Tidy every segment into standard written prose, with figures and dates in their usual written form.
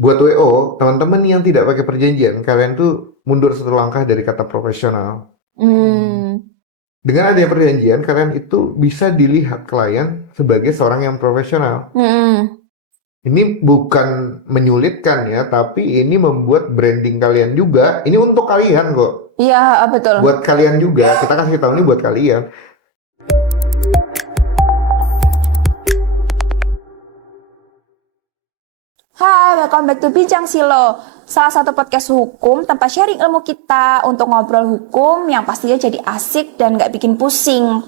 buat WO, teman-teman yang tidak pakai perjanjian, kalian tuh mundur satu langkah dari kata profesional. Hmm. Dengan adanya perjanjian, kalian itu bisa dilihat klien sebagai seorang yang profesional. Hmm. Ini bukan menyulitkan ya, tapi ini membuat branding kalian juga. Ini untuk kalian kok. Iya, betul. Buat kalian juga, kita kasih tahu ini buat kalian. Hai, welcome back to Bincang Silo, salah satu podcast hukum tempat sharing ilmu kita untuk ngobrol hukum yang pastinya jadi asik dan gak bikin pusing.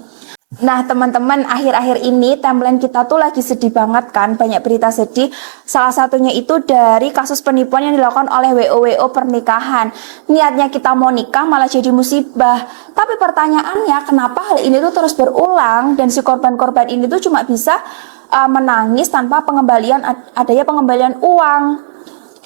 Nah teman-teman, akhir-akhir ini timeline kita tuh lagi sedih banget kan, banyak berita sedih. Salah satunya itu dari kasus penipuan yang dilakukan oleh WO-WO pernikahan. Niatnya kita mau nikah malah jadi musibah. Tapi pertanyaannya, kenapa hal ini tuh terus berulang dan si korban-korban ini tuh cuma bisa menangis tanpa adanya pengembalian uang.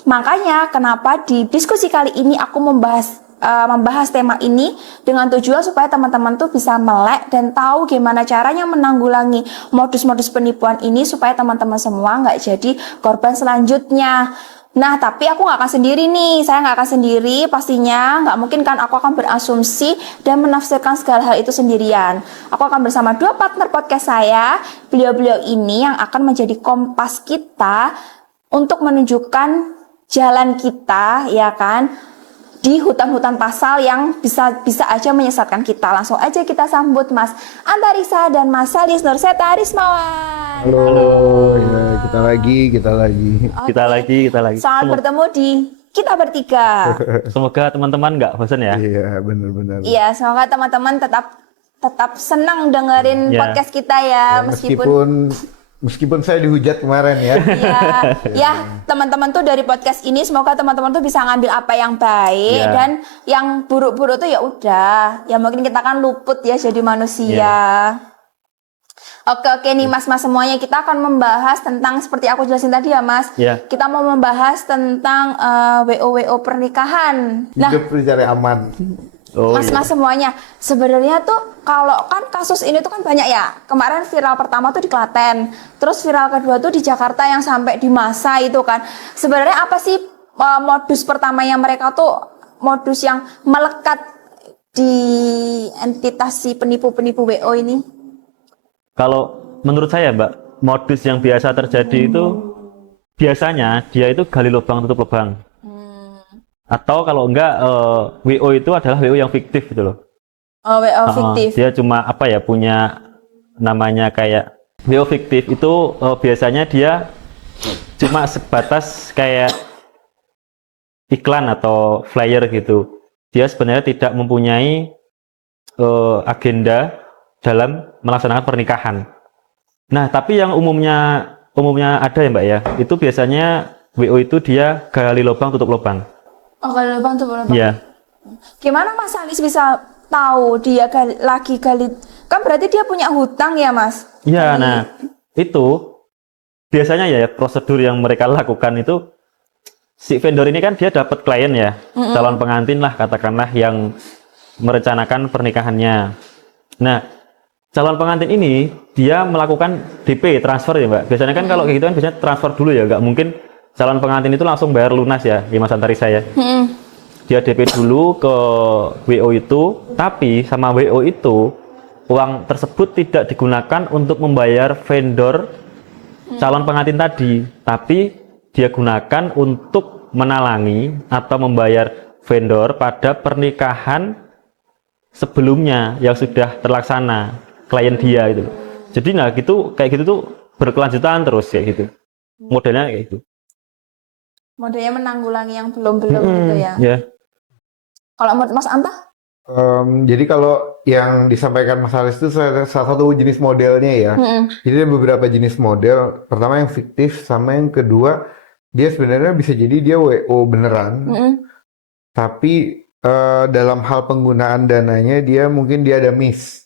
Makanya kenapa di diskusi kali ini aku membahas tema ini dengan tujuan supaya teman-teman tuh bisa melek dan tahu gimana caranya menanggulangi modus-modus penipuan ini supaya teman-teman semua nggak jadi korban selanjutnya. Nah, tapi aku nggak akan sendiri nih, saya nggak akan sendiri pastinya, nggak mungkin kan aku akan berasumsi dan menafsirkan segala hal itu sendirian. Aku akan bersama dua partner podcast saya, beliau-beliau ini yang akan menjadi kompas kita untuk menunjukkan jalan kita, ya kan, di hutan-hutan pasal yang bisa aja menyesatkan kita. Langsung aja kita sambut Mas Antarisa dan Mas Salis Nurseta Rismawan. Halo, ya kita lagi. Oke. Kita lagi. Selamat bertemu di kita bertiga. Semoga teman-teman nggak bosan ya. Iya, benar-benar. Iya, semoga teman-teman tetap senang dengerin Ya. podcast kita ya, Meskipun saya dihujat kemarin ya. ya teman-teman tuh dari podcast ini semoga teman-teman tuh bisa ngambil apa yang baik Ya. dan yang buruk-buruk tuh ya udah. Ya mungkin kita kan luput ya jadi manusia. Ya. Oke nih mas-mas semuanya, kita akan membahas tentang seperti aku jelasin tadi ya mas. Ya. Kita mau membahas tentang WO pernikahan. Nah, Hidup mencari aman. Oh mas-mas semuanya, sebenarnya tuh kalau kan kasus ini tuh kan banyak ya. Kemarin viral pertama tuh di Klaten, terus viral kedua tuh di Jakarta yang sampai di masa itu kan. Sebenarnya apa sih modus pertamanya mereka tuh, modus yang melekat di entitas si penipu-penipu WO ini? Kalau menurut saya, Mbak, modus yang biasa terjadi itu biasanya dia itu gali lubang tutup lubang. Atau kalau enggak WO itu adalah WO yang fiktif gitu loh. Oh, WO fiktif. Dia cuma apa ya, punya namanya kayak WO fiktif itu biasanya dia cuma sebatas kayak iklan atau flyer gitu. Dia sebenarnya tidak mempunyai agenda dalam melaksanakan pernikahan. Nah, tapi yang umumnya ada ya Mbak ya, itu biasanya WO itu dia gali lubang tutup lubang. Oh, gali lubang tutup lubang. Iya. Gimana Mas Alis bisa tahu dia lagi gali? Kan berarti dia punya hutang ya Mas? Iya, nah itu biasanya ya prosedur yang mereka lakukan itu, si vendor ini kan dia dapat klien ya, calon pengantin lah katakanlah yang merencanakan pernikahannya. Nah, calon pengantin ini dia melakukan DP transfer ya Mbak. Biasanya kan kalau kayak gitu kan biasanya transfer dulu ya, nggak mungkin calon pengantin itu langsung bayar lunas ya di Mas Antarisa ya. Dia DP dulu ke WO itu, tapi sama WO itu uang tersebut tidak digunakan untuk membayar vendor calon pengantin tadi, tapi dia gunakan untuk menalangi atau membayar vendor pada pernikahan sebelumnya yang sudah terlaksana klien dia itu. Jadi nah gitu, kayak gitu tuh berkelanjutan terus kayak gitu. Modelnya kayak gitu. Modelnya menanggulangi yang belum-belum gitu ya. Ya. Kalau menurut Mas Anta? Jadi kalau yang disampaikan Mas Haris itu salah satu jenis modelnya ya. Jadi ada beberapa jenis model. Pertama yang fiktif, sama yang kedua dia sebenarnya bisa jadi dia WO beneran. Tapi dalam hal penggunaan dananya mungkin dia ada miss.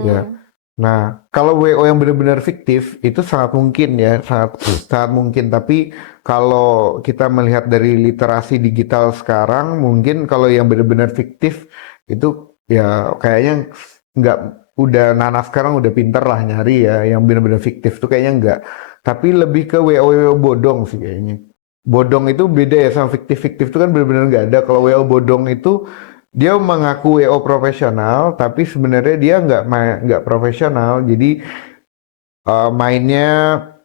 Ya. Nah, kalau WO yang benar-benar fiktif itu sangat mungkin ya, sangat mungkin. Tapi kalau kita melihat dari literasi digital sekarang, mungkin kalau yang benar-benar fiktif itu ya kayaknya nggak, udah Nana sekarang udah pinter lah nyari ya yang benar-benar fiktif tuh kayaknya nggak. Tapi lebih ke WO bodong sih kayaknya. bodong itu beda ya sama fiktif. Fiktif itu kan benar-benar nggak ada. Kalau WO bodong itu dia mengaku WO profesional, tapi sebenarnya dia nggak profesional. Jadi mainnya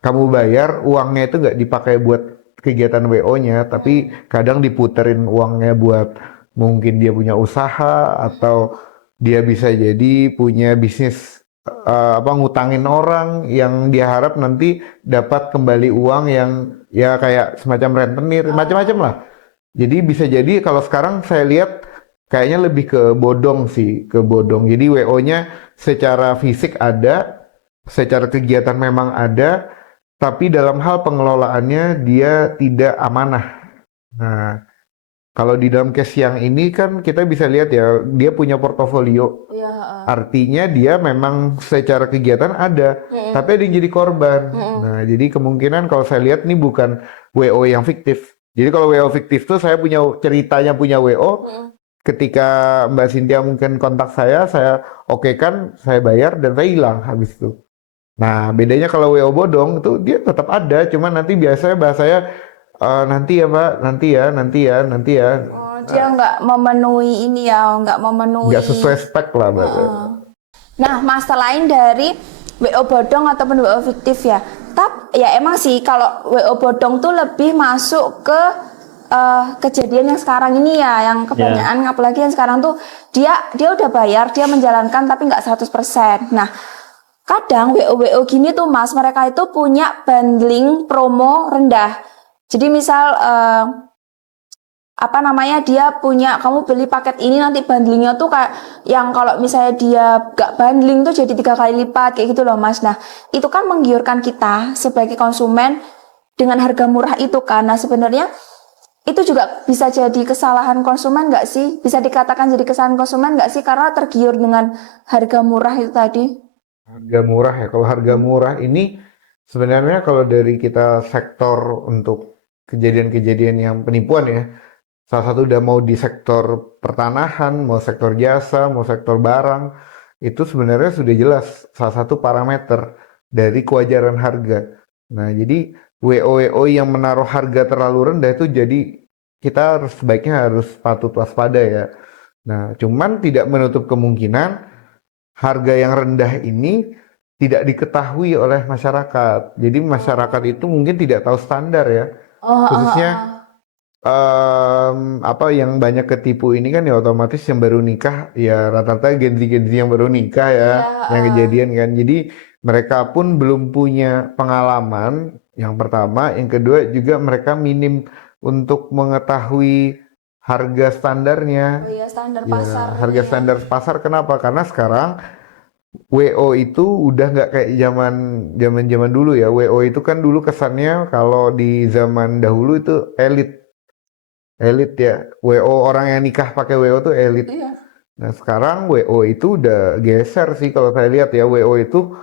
kamu bayar, uangnya itu nggak dipakai buat kegiatan WO-nya, tapi kadang diputerin uangnya buat mungkin dia punya usaha atau dia bisa jadi punya bisnis apa ngutangin orang yang dia harap nanti dapat kembali uang yang ya kayak semacam rentenir, macam-macam lah. Jadi bisa jadi kalau sekarang saya lihat kayaknya lebih ke bodong sih, ke bodong. Jadi WO-nya secara fisik ada, secara kegiatan memang ada, tapi dalam hal pengelolaannya dia tidak amanah. Nah, kalau di dalam case yang ini kan kita bisa lihat ya, dia punya portofolio. Iya, Artinya dia memang secara kegiatan ada, tapi ada yang jadi korban. Nah, jadi kemungkinan kalau saya lihat nih bukan WO yang fiktif. Jadi kalau WO fiktif tuh saya punya ceritanya punya WO, ketika Mbak Cynthia mungkin kontak saya oke kan, saya bayar dan saya hilang habis itu. Nah, bedanya kalau WO bodong itu dia tetap ada, cuman nanti biasanya bahasanya nanti ya Pak, nanti ya. Oh, dia nggak memenuhi ini ya, nggak memenuhi. Nggak sesuai spek lah Mbak. Nah, masalah lain dari WO bodong ataupun WO fiktif ya. Tapi ya emang sih kalau WO bodong tuh lebih masuk ke kejadian yang sekarang ini ya, yang kebanyakan apalagi yang sekarang tuh dia udah bayar, dia menjalankan tapi nggak 100%. Nah, kadang WO gini tuh Mas, mereka itu punya bundling promo rendah. Jadi misal apa namanya, dia punya, kamu beli paket ini nanti bundlingnya tuh kayak yang kalau misalnya dia gak bundling tuh jadi 3 kali lipat kayak gitu loh Mas. Nah itu kan menggiurkan kita sebagai konsumen dengan harga murah itu kan. Nah sebenarnya itu juga bisa jadi kesalahan konsumen gak sih? Bisa dikatakan jadi kesalahan konsumen gak sih karena tergiur dengan harga murah itu tadi? Harga murah ya, kalau harga murah ini sebenarnya kalau dari kita sektor untuk kejadian-kejadian yang penipuan ya, salah satu udah mau di sektor pertanahan, mau sektor jasa, mau sektor barang, itu sebenarnya sudah jelas salah satu parameter dari kewajaran harga. Nah, jadi WO yang menaruh harga terlalu rendah itu jadi kita sebaiknya harus patut waspada ya. Nah, cuman tidak menutup kemungkinan harga yang rendah ini tidak diketahui oleh masyarakat. Jadi masyarakat itu mungkin tidak tahu standar ya, khususnya apa yang banyak ketipu ini kan ya otomatis yang baru nikah ya rata-rata Gen Z yang baru nikah ya, yang kejadian kan. Jadi mereka pun belum punya pengalaman yang pertama, yang kedua juga mereka minim untuk mengetahui harga standarnya. Oh iya, standar Ya, pasar. harga standar pasar kenapa? Karena sekarang WO itu udah nggak kayak zaman dulu ya. WO itu kan dulu kesannya kalau di zaman dahulu itu elit ya. WO orang yang nikah pakai WO itu elit. Iya. Nah sekarang WO itu udah geser sih kalau saya lihat ya. WO itu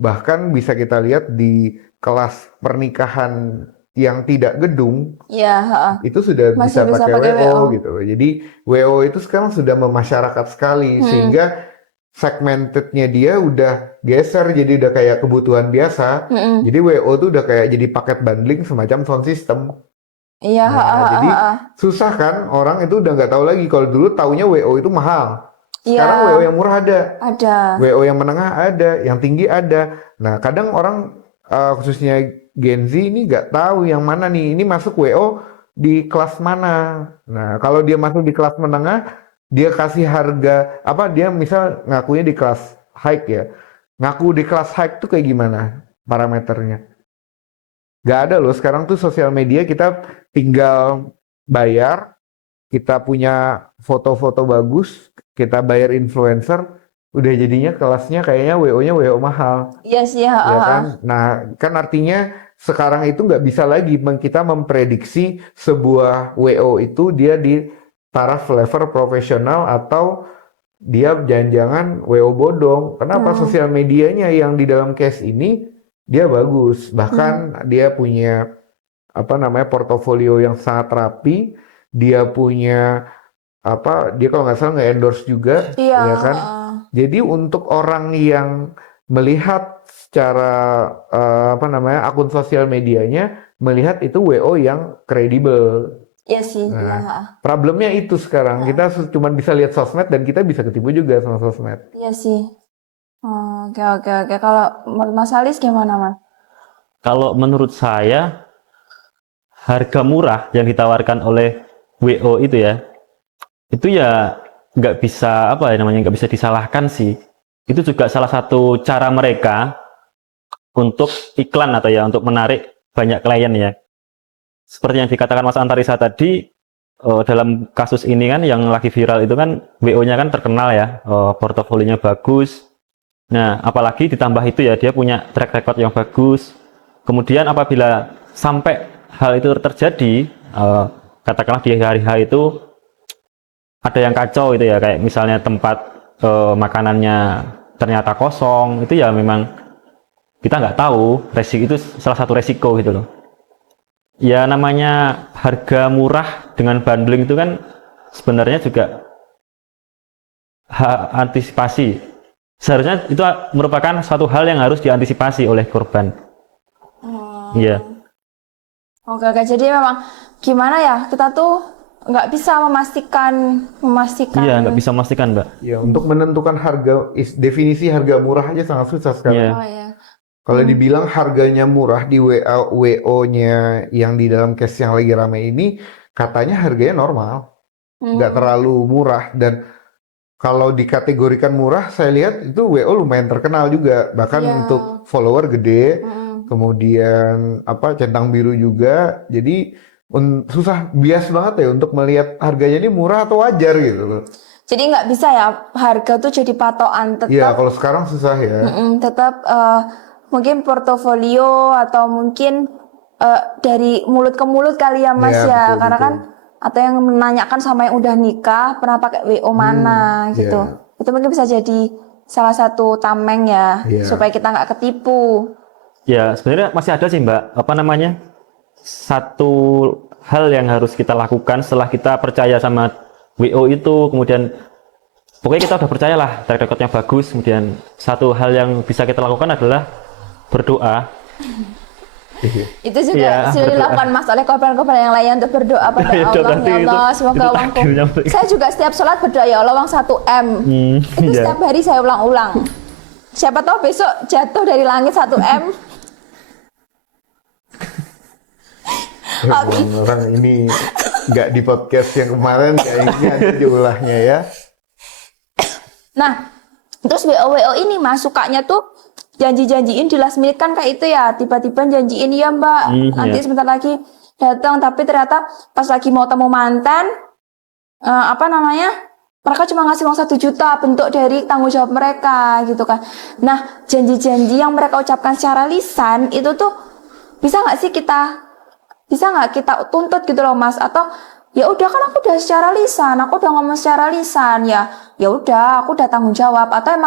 bahkan bisa kita lihat di kelas pernikahan yang tidak gedung Iya, itu sudah masih bisa bisa pakai pakai WO WO. gitu. Jadi WO itu sekarang sudah memasyarakat sekali sehingga segmentednya dia udah geser jadi udah kayak kebutuhan biasa. Jadi WO tuh udah kayak jadi paket bundling semacam sound system. Iya, Nah, jadi susah kan orang itu udah nggak tahu lagi. Kalau dulu taunya WO itu mahal. Sekarang Iya. WO yang murah ada, Ada. WO yang menengah ada, yang tinggi ada. Nah, kadang orang khususnya Gen Z ini nggak tahu yang mana nih. Ini masuk WO di kelas mana. Nah, kalau dia masuk di kelas menengah, dia kasih harga apa? Dia misal ngakunya di kelas high ya. Ngaku di kelas high tuh kayak gimana parameternya? Nggak ada loh. Sekarang tuh sosial media kita tinggal bayar, kita punya foto-foto bagus, kita bayar influencer, udah jadinya kelasnya kayaknya WO-nya WO mahal. Iya sih, Ya kan? Nah, kan artinya sekarang itu nggak bisa lagi kita memprediksi sebuah WO itu dia di taraf level profesional atau dia jangan-jangan WO bodong. Kenapa? Sosial medianya yang di dalam case ini dia bagus. Bahkan dia punya apa namanya portofolio yang sangat rapi. Dia punya apa? Dia kalau nggak salah nge-endorse juga, Iya. ya kan? Jadi untuk orang yang melihat secara apa namanya akun sosial medianya melihat itu WO yang kredibel. Iya sih. Nah, Iya. problemnya itu sekarang kita cuma bisa lihat sosmed dan kita bisa ketipu juga sama sosmed. Iya sih. Oh, oke. Kalau menurut Mas Halis gimana, Mas? Kalau menurut saya harga murah yang ditawarkan oleh WO itu ya nggak bisa apa ya namanya, nggak bisa disalahkan sih. Itu juga salah satu cara mereka untuk iklan atau ya untuk menarik banyak klien ya. Seperti yang dikatakan Mas Antarisa tadi, dalam kasus ini kan yang lagi viral itu kan WO-nya kan terkenal ya, portofolionya bagus. Nah, apalagi ditambah itu ya dia punya track record yang bagus. Kemudian apabila sampai hal itu terjadi, katakanlah di hari H itu ada yang kacau itu ya, kayak misalnya tempat makanannya ternyata kosong, itu ya memang kita nggak tahu, resiko itu salah satu resiko gitu loh. Ya namanya harga murah dengan bundling itu kan sebenarnya juga antisipasi. Seharusnya itu merupakan suatu hal yang harus diantisipasi oleh korban. Iya. Oke. Jadi memang gimana ya, kita tuh nggak bisa memastikan. Iya, nggak bisa memastikan, Mbak. Ya, untuk menentukan harga, definisi harga murah aja sangat susah sekarang. Iya. Oh ya. Kalau dibilang harganya murah di WO-nya yang di dalam case yang lagi rame ini, katanya harganya normal, nggak terlalu murah. Dan kalau dikategorikan murah, saya lihat itu WO lumayan terkenal juga, bahkan Iya. untuk follower gede, kemudian centang biru juga. Jadi susah, bias banget ya untuk melihat harganya ini murah atau wajar gitu loh. Jadi nggak bisa ya harga tuh jadi patokan, tetap. Iya, kalau sekarang susah ya. Tetap mungkin portofolio atau mungkin dari mulut ke mulut kali ya Mas Iya, ya, betul, karena betul. kan atau yang menanyakan sama yang udah nikah pernah pakai WO mana gitu. iya. Itu mungkin bisa jadi salah satu tameng ya, Iya. supaya kita nggak ketipu. Ya, sebenarnya masih ada sih, Mbak. Apa namanya? Satu hal yang harus kita lakukan setelah kita percaya sama WO itu, kemudian pokoknya kita udah percayalah, track recordnya bagus, kemudian satu hal yang bisa kita lakukan adalah berdoa. Itu juga Iya, sudah berdoa. dilakukan Mas oleh korban-korban yang lain untuk berdoa pada Iya, Allah. berarti Ya Allah, itu semoga uangku. takdirnya mereka. Saya juga setiap sholat berdoa ya Allah uang 1 M. Itu Iya. setiap hari saya ulang-ulang. Siapa tahu besok jatuh dari langit 1 M. Oke. Orang ini nggak di podcast yang kemarin, kayaknya ada diulahnya ya. Nah, terus WO ini Mas sukanya tuh janji-janjiin di last minute kan kayak itu ya, tiba-tiba janjiin ya Mbak, nanti iya. sebentar lagi datang, tapi ternyata pas lagi mau temu mantan, mereka cuma ngasih uang 1 juta, bentuk dari tanggung jawab mereka gitu kan. Nah, janji-janji yang mereka ucapkan secara lisan itu tuh bisa nggak kita tuntut gitu loh Mas, atau ya udah kan aku udah secara lisan, aku udah ngomong secara lisan, ya udah aku udah tanggung jawab, atau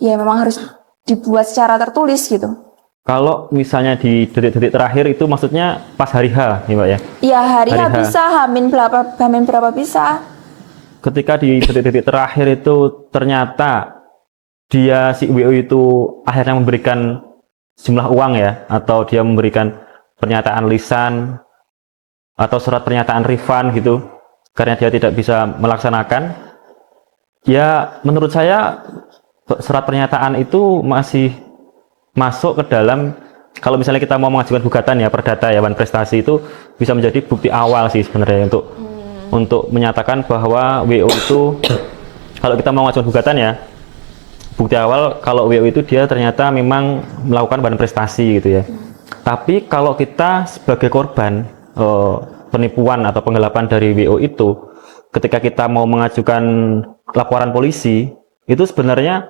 memang harus dibuat secara tertulis gitu. Kalau misalnya di detik-detik terakhir itu maksudnya pas hari H, ya Mbak ya. Ya hari Hari H. bisa, hamin berapa bisa. Ketika di detik-detik terakhir itu ternyata si WO itu akhirnya memberikan jumlah uang ya, atau dia memberikan pernyataan lisan atau surat pernyataan refund gitu karena dia tidak bisa melaksanakan, ya menurut saya surat pernyataan itu masih masuk ke dalam, kalau misalnya kita mau mengajukan gugatan ya perdata ya Wan Prestasi, itu bisa menjadi bukti awal sih sebenarnya untuk menyatakan bahwa WO itu, kalau kita mau mengajukan gugatan ya, bukti awal kalau WO itu dia ternyata memang melakukan bahan prestasi gitu ya. Tapi kalau kita sebagai korban penipuan atau penggelapan dari WO itu, ketika kita mau mengajukan laporan polisi, itu sebenarnya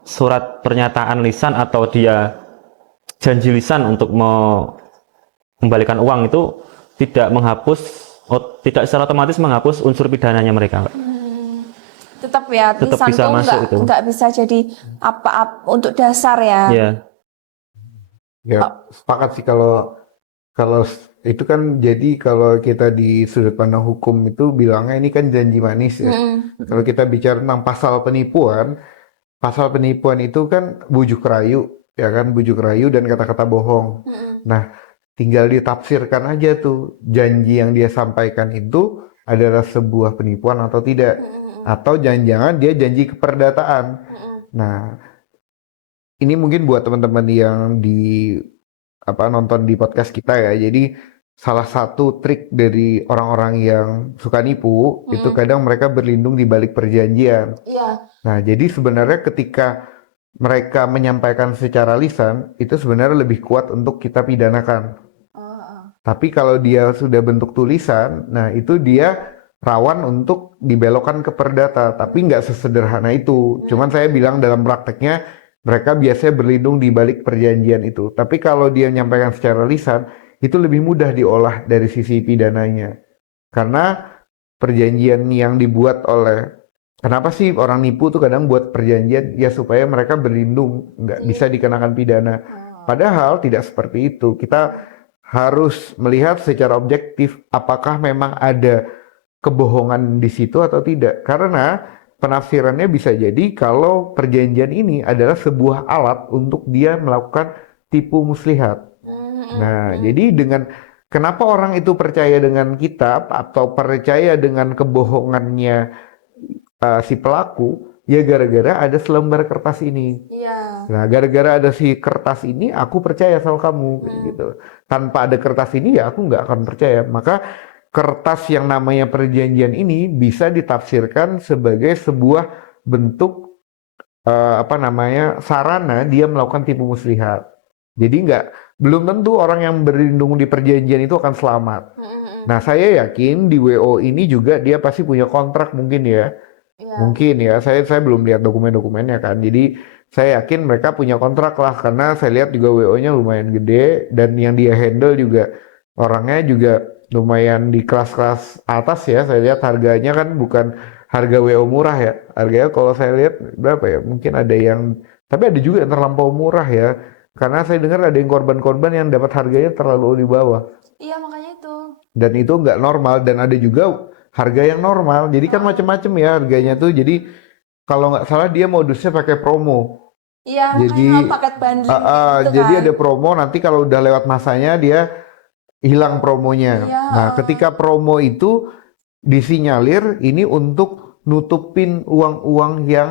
surat pernyataan lisan atau dia janji lisan untuk mengembalikan uang itu tidak tidak secara otomatis menghapus unsur pidananya mereka. Tetap ya, Tetap lisan bisa tuh masuk itu. nggak bisa jadi apa untuk dasar ya. Iya. Ya, sepakat sih kalau itu kan, jadi kalau kita di sudut pandang hukum itu bilangnya ini kan janji manis ya. Kalau kita bicara tentang pasal penipuan itu kan bujuk rayu, ya kan, bujuk rayu dan kata-kata bohong. Nah, tinggal ditafsirkan aja tuh janji yang dia sampaikan itu adalah sebuah penipuan atau tidak, atau jangan-jangan dia janji keperdataan. Nah, ini mungkin buat teman-teman yang nonton di podcast kita ya. Jadi salah satu trik dari orang-orang yang suka nipu itu kadang mereka berlindung di balik perjanjian. Iya. Nah, jadi sebenarnya ketika mereka menyampaikan secara lisan itu sebenarnya lebih kuat untuk kita pidanakan. Tapi kalau dia sudah bentuk tulisan, nah itu dia rawan untuk dibelokkan ke perdata. Tapi nggak sesederhana itu. Cuman saya bilang dalam prakteknya mereka biasanya berlindung di balik perjanjian itu. Tapi kalau dia menyampaikan secara lisan, itu lebih mudah diolah dari sisi pidananya. Karena perjanjian yang dibuat kenapa sih orang nipu tuh kadang buat perjanjian? Ya supaya mereka berlindung, nggak bisa dikenakan pidana. Padahal tidak seperti itu. Kita harus melihat secara objektif apakah memang ada kebohongan di situ atau tidak. Karena penafsirannya bisa jadi kalau perjanjian ini adalah sebuah alat untuk dia melakukan tipu muslihat. Nah, jadi kenapa orang itu percaya dengan kitab atau percaya dengan kebohongannya si pelaku? Ya gara-gara ada selembar kertas ini. Iya. Nah, gara-gara ada si kertas ini, aku percaya sama kamu, gitu. Tanpa ada kertas ini, ya aku nggak akan percaya. Maka kertas yang namanya perjanjian ini bisa ditafsirkan sebagai sebuah bentuk sarana dia melakukan tipu muslihat. Jadi belum tentu orang yang berlindung di perjanjian itu akan selamat. Nah, saya yakin di WO ini juga dia pasti punya kontrak mungkin ya. Mungkin ya, saya belum lihat dokumen-dokumennya kan. Jadi saya yakin mereka punya kontrak lah, karena saya lihat juga WO-nya lumayan gede dan yang dia handle juga orangnya juga lumayan di kelas-kelas atas ya. Saya lihat harganya kan bukan harga WO murah ya. Harganya kalau saya lihat berapa ya? Mungkin ada tapi ada juga yang terlampau murah ya. Karena saya dengar ada yang korban-korban yang dapat harganya terlalu di bawah. Iya, makanya itu. Dan itu nggak normal, dan ada juga harga yang normal. Jadi kan macam-macam ya harganya tuh. Jadi kalau nggak salah dia modusnya pakai promo. Iya, Jadi makanya paket bundling gitu jadi kan. ada promo, nanti kalau udah lewat masanya dia hilang promonya. Iya, Nah, ketika promo itu disinyalir ini untuk nutupin uang-uang yang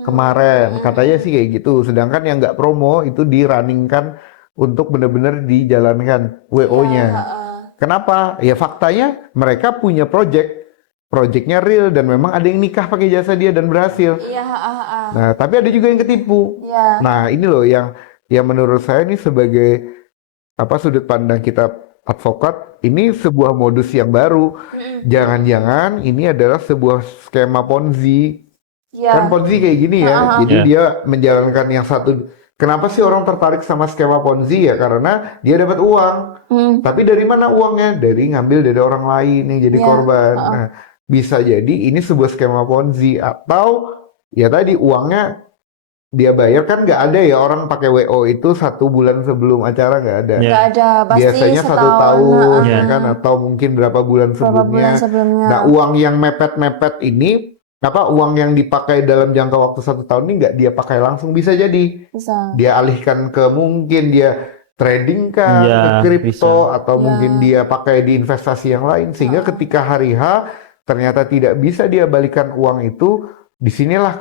kemarin. Katanya sih kayak gitu. Sedangkan yang nggak promo itu dirunningkan untuk benar-benar dijalankan WO-nya. Kenapa? Ya faktanya mereka punya projectnya real dan memang ada yang nikah pakai jasa dia dan berhasil. Iya, Nah, tapi ada juga yang ketipu. Iya. Nah, ini loh yang menurut saya ini sebagai sudut pandang kita advokat, ini sebuah modus yang baru. Jangan-jangan ini adalah sebuah skema Ponzi. Iya. Kan Ponzi kayak gini ya. Jadi dia menjalankan yang satu. Kenapa sih orang tertarik sama skema Ponzi ya? Karena dia dapat uang. Tapi dari mana uangnya? Dari ngambil dari orang lain yang jadi korban. Nah, bisa jadi ini sebuah skema Ponzi, atau ya tadi uangnya dia bayar kan nggak ada ya orang pakai WO itu 1 bulan sebelum acara, nggak ada. Nggak ada, pasti Biasanya 1 setahun. tahun ya kan, atau mungkin berapa bulan sebelumnya. Nah, uang yang mepet-mepet ini uang yang dipakai dalam jangka waktu 1 tahun ini nggak dia pakai langsung, bisa jadi dia alihkan ke mungkin dia trading ke kripto, atau mungkin dia pakai di investasi yang lain, sehingga ketika hari H ternyata tidak bisa dia balikan uang itu. Disinilah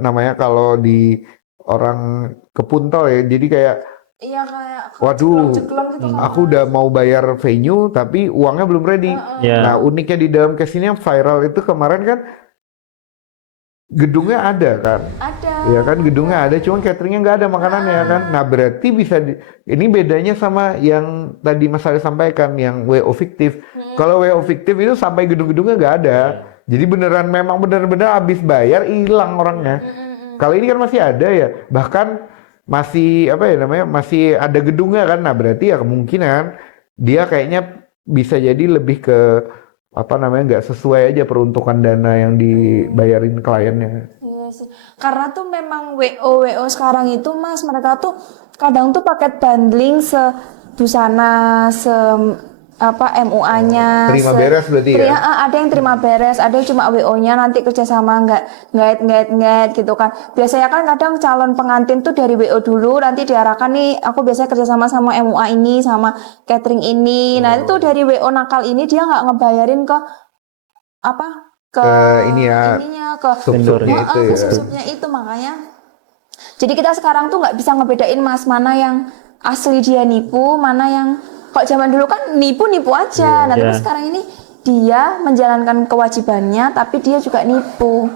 namanya kalau di orang kepuntal ya, jadi kayak iya, kayak waduh, ceklong gitu kan. aku udah mau bayar venue tapi uangnya belum ready. Nah, uniknya di dalam case ini yang viral itu kemarin kan gedungnya ada kan? Ada. Ya kan, gedungnya ada, cuman cateringnya nggak ada makanannya kan? Nah, berarti ini bedanya sama yang tadi Mas Ali sampaikan, yang WO fiktif. Kalau WO fiktif itu sampai gedung-gedungnya nggak ada. Jadi memang benar-benar habis bayar hilang orangnya. Kalau ini kan masih ada ya, bahkan masih masih ada gedungnya kan. Nah, berarti ya kemungkinan dia kayaknya bisa jadi lebih ke nggak sesuai aja peruntukan dana yang dibayarin kliennya. Iya sih. Karena tuh memang WO sekarang itu Mas, mereka tuh kadang tuh paket bundling sebusana, MUA-nya. Terima beres berarti ya? Ada yang terima beres, ada yang cuma WO-nya nanti kerjasama nggak gitu kan. Biasanya kan kadang calon pengantin tuh dari WO dulu, nanti diarahkan nih, aku biasanya kerjasama sama MUA ini, sama catering ini. Nah itu dari WO nakal ini dia nggak ngebayarin ke ke ini ya, ininya, ke sub-subnya itu ya. sub-subnya itu makanya. Jadi kita sekarang tuh nggak bisa ngebedain Mas mana yang asli dia nipu, mana yang kalau zaman dulu kan nipu aja. Nah tapi sekarang ini dia menjalankan kewajibannya, tapi dia juga nipu.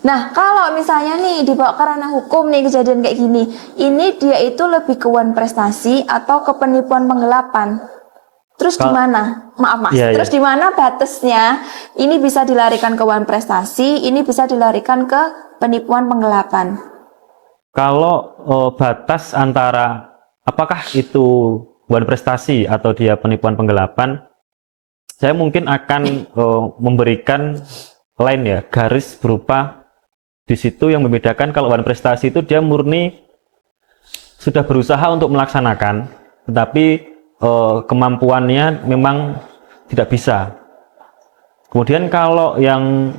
Nah kalau misalnya nih dibawa ke ranah hukum nih kejadian kayak gini, ini dia itu lebih ke wan prestasi atau ke penipuan penggelapan. Terus di mana? Maaf Mas. Terus di mana batasnya? Ini bisa dilarikan ke wan prestasi, ini bisa dilarikan ke penipuan penggelapan. Kalau batas antara apakah itu wan prestasi atau dia penipuan penggelapan, saya mungkin akan memberikan line ya, garis berupa di situ yang membedakan. Kalau wan prestasi itu dia murni sudah berusaha untuk melaksanakan, tetapi kemampuannya memang tidak bisa. Kemudian kalau yang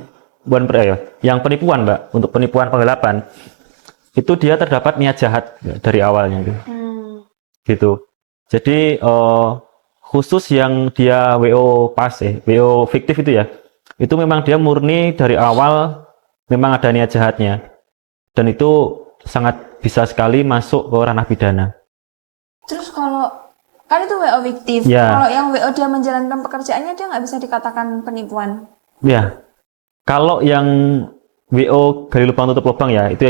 yang penipuan Mbak, untuk penipuan penggelapan itu dia terdapat niat jahat dari awalnya gitu. Jadi khusus yang dia WO WO fiktif itu ya, itu memang dia murni dari awal memang ada niat jahatnya, dan itu sangat bisa sekali masuk ke ranah pidana. Terus kalau kan itu WO fiktif, kalau yang WO dia menjalankan pekerjaannya dia nggak bisa dikatakan penipuan. Ya, kalau yang WO gali lubang tutup lubang ya, itu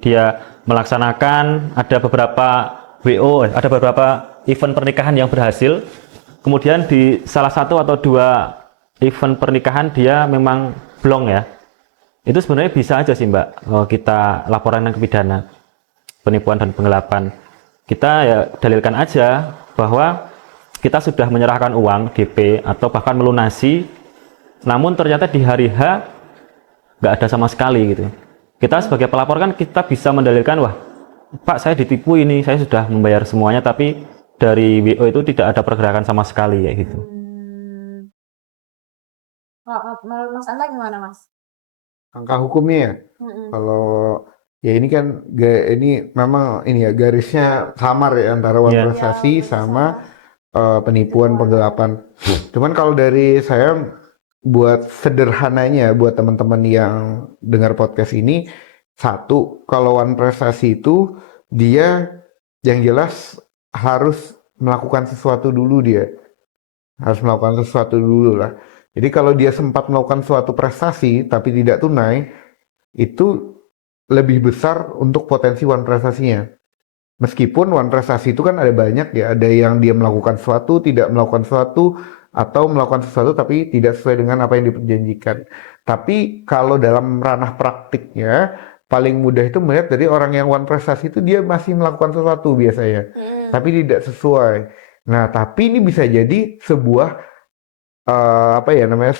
dia melaksanakan, ada beberapa event pernikahan yang berhasil. Kemudian di salah satu atau dua event pernikahan dia memang blong ya. Itu sebenarnya bisa aja sih Mbak, kita laporan ke pidana penipuan dan penggelapan. Kita ya dalilkan aja bahwa kita sudah menyerahkan uang DP atau bahkan melunasi, namun ternyata di hari H nggak ada sama sekali gitu. Kita sebagai pelapor kan kita bisa mendalilkan, wah Pak saya ditipu ini, saya sudah membayar semuanya tapi dari WO itu tidak ada pergerakan sama sekali ya gitu. Menurut Mas Anta gimana Mas? Angka hukumnya ya? Kalau ya ini kan ini memang ini ya garisnya samar ya antara wan prestasi sama penipuan penggelapan. Cuman kalau dari saya, buat sederhananya buat teman-teman yang dengar podcast ini, satu, kalau wan prestasi itu dia yang jelas harus melakukan sesuatu dulu, dia harus melakukan sesuatu dulu lah. Jadi kalau dia sempat melakukan suatu prestasi tapi tidak tunai, itu lebih besar untuk potensi wan prestasinya. Meskipun wan prestasi itu kan ada banyak ya, ada yang dia melakukan sesuatu, tidak melakukan sesuatu, atau melakukan sesuatu tapi tidak sesuai dengan apa yang diperjanjikan. Tapi kalau dalam ranah praktiknya, paling mudah itu melihat dari orang yang wan prestasi itu dia masih melakukan sesuatu biasanya, tapi tidak sesuai. Nah, tapi ini bisa jadi sebuah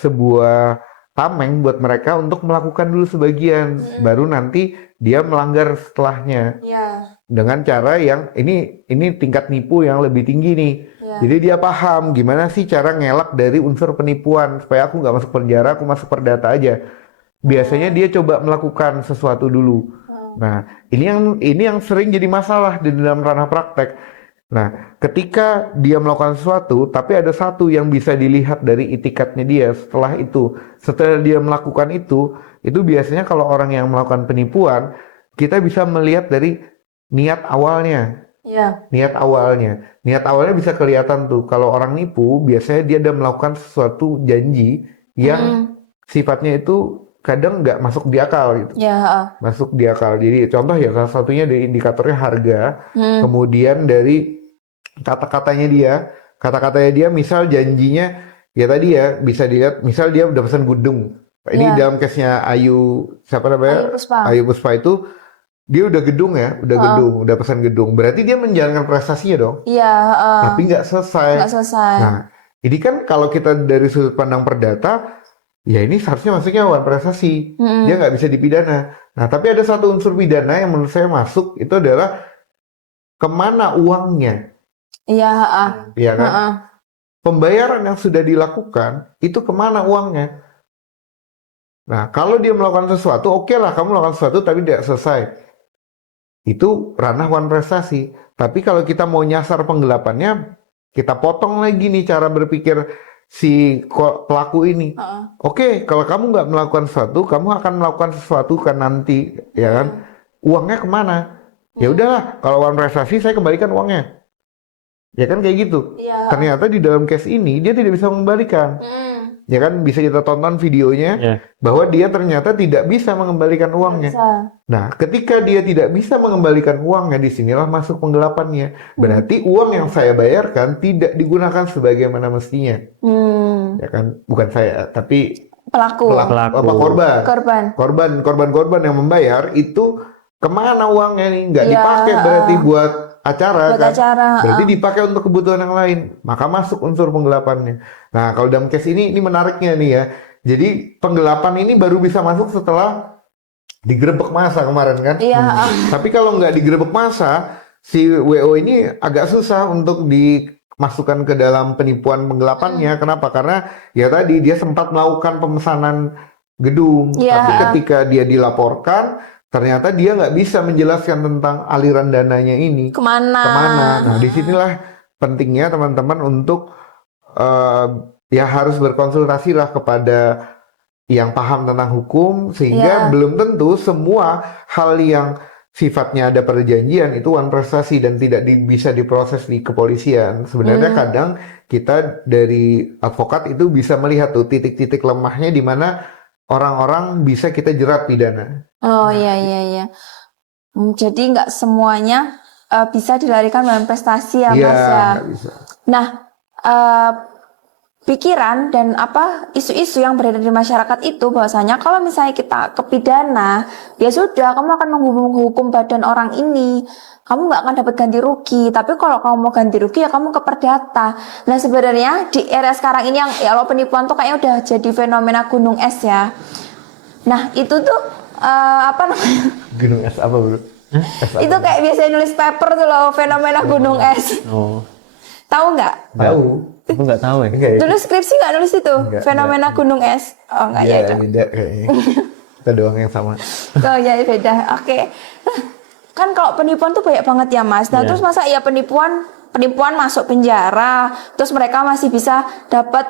sebuah tameng buat mereka untuk melakukan dulu sebagian, baru nanti dia melanggar setelahnya dengan cara yang ini tingkat nipu yang lebih tinggi nih. Jadi dia paham gimana sih cara ngelak dari unsur penipuan supaya aku nggak masuk penjara, aku masuk perdata aja. Biasanya dia coba melakukan sesuatu dulu. Nah, ini yang sering jadi masalah di dalam ranah praktek. Nah, ketika dia melakukan sesuatu, tapi ada satu yang bisa dilihat dari itikadnya dia setelah dia melakukan itu biasanya kalau orang yang melakukan penipuan, kita bisa melihat dari niat awalnya. Niat awalnya bisa kelihatan tuh. Kalau orang nipu, biasanya dia udah melakukan sesuatu janji yang sifatnya itu kadang nggak masuk di akal gitu. Masuk di akal. Jadi contoh ya, salah satunya dari indikatornya harga, kemudian dari kata-katanya dia, misal janjinya ya tadi ya bisa dilihat, misal dia udah pesan gedung. Ini dalam case-nya Ayu Ayu Puspa itu dia udah gedung ya, udah pesan gedung. Berarti dia menjalankan prestasinya dong. Tapi nggak selesai. Nah, ini kan kalau kita dari sudut pandang perdata, ya ini seharusnya masuknya wan prestasi. Dia nggak bisa dipidana. Nah, tapi ada satu unsur pidana yang menurut saya masuk, itu adalah kemana uangnya. Iya kan? pembayaran yang sudah dilakukan itu kemana uangnya. Nah, kalau dia melakukan sesuatu, oke lah kamu melakukan sesuatu tapi tidak selesai. Itu ranah wan prestasi. Tapi kalau kita mau nyasar penggelapannya, kita potong lagi nih cara berpikir si pelaku ini. Oke, kalau kamu nggak melakukan sesuatu, kamu akan melakukan sesuatu kan nanti, ya kan? Uangnya kemana? Ya udahlah, kalau wan prestasi saya kembalikan uangnya. Ya kan kayak gitu. Iya. Ternyata di dalam case ini dia tidak bisa mengembalikan. Ya kan bisa kita tonton videonya bahwa dia ternyata tidak bisa mengembalikan uangnya. Nah, ketika dia tidak bisa mengembalikan uangnya, disinilah masuk penggelapannya. Berarti uang yang saya bayarkan tidak digunakan sebagaimana mestinya. Ya kan, bukan saya, tapi Pelaku. korban yang membayar itu kemana uangnya nih? Nggak dipakai berarti buat acara kan? Berarti dipakai untuk kebutuhan yang lain. Maka masuk unsur penggelapannya. Nah, kalau dalam case ini menariknya nih ya. Jadi penggelapan ini baru bisa masuk setelah digerebek massa kemarin kan? Tapi kalau nggak digerebek massa, si WO ini agak susah untuk dimasukkan ke dalam penipuan penggelapannya. Kenapa? Karena ya tadi dia sempat melakukan pemesanan gedung. Tapi ketika dia dilaporkan, ternyata dia nggak bisa menjelaskan tentang aliran dananya ini kemana. Nah, disinilah pentingnya teman-teman untuk ya harus berkonsultasi lah kepada yang paham tentang hukum, sehingga belum tentu semua hal yang sifatnya ada perjanjian itu wan prestasi dan tidak bisa diproses di kepolisian. Sebenarnya kadang kita dari advokat itu bisa melihat tuh titik-titik lemahnya di mana orang-orang bisa kita jerat pidana. Oh iya. Jadi nggak semuanya bisa dilarikan dalam prestasi ya Mas ya. Nggak bisa. Nah, pikiran dan isu-isu yang beredar di masyarakat itu bahwasanya kalau misalnya kita kepidana, ya sudah kamu akan menghukum badan orang ini, kamu nggak akan dapat ganti rugi. Tapi kalau kamu mau ganti rugi ya kamu ke perdata. Nah sebenarnya di era sekarang ini yang ya lo penipuan tuh kayaknya udah jadi fenomena gunung es ya. Nah itu tuh apa namanya? Gunung es apa bro? Itu kayak biasanya nulis paper tuh loh, fenomena gunung es. Tahu nggak? Tahu. Aku nggak tahu ya. Dulu skripsi nggak nulis itu? Fenomena gunung es. Oh nggak ya. Beda kayaknya. Kita doang yang sama. Oh ya beda. Oke. Kan kalau penipuan tuh banyak banget ya Mas. Nah terus masa ya penipuan masuk penjara, terus mereka masih bisa dapat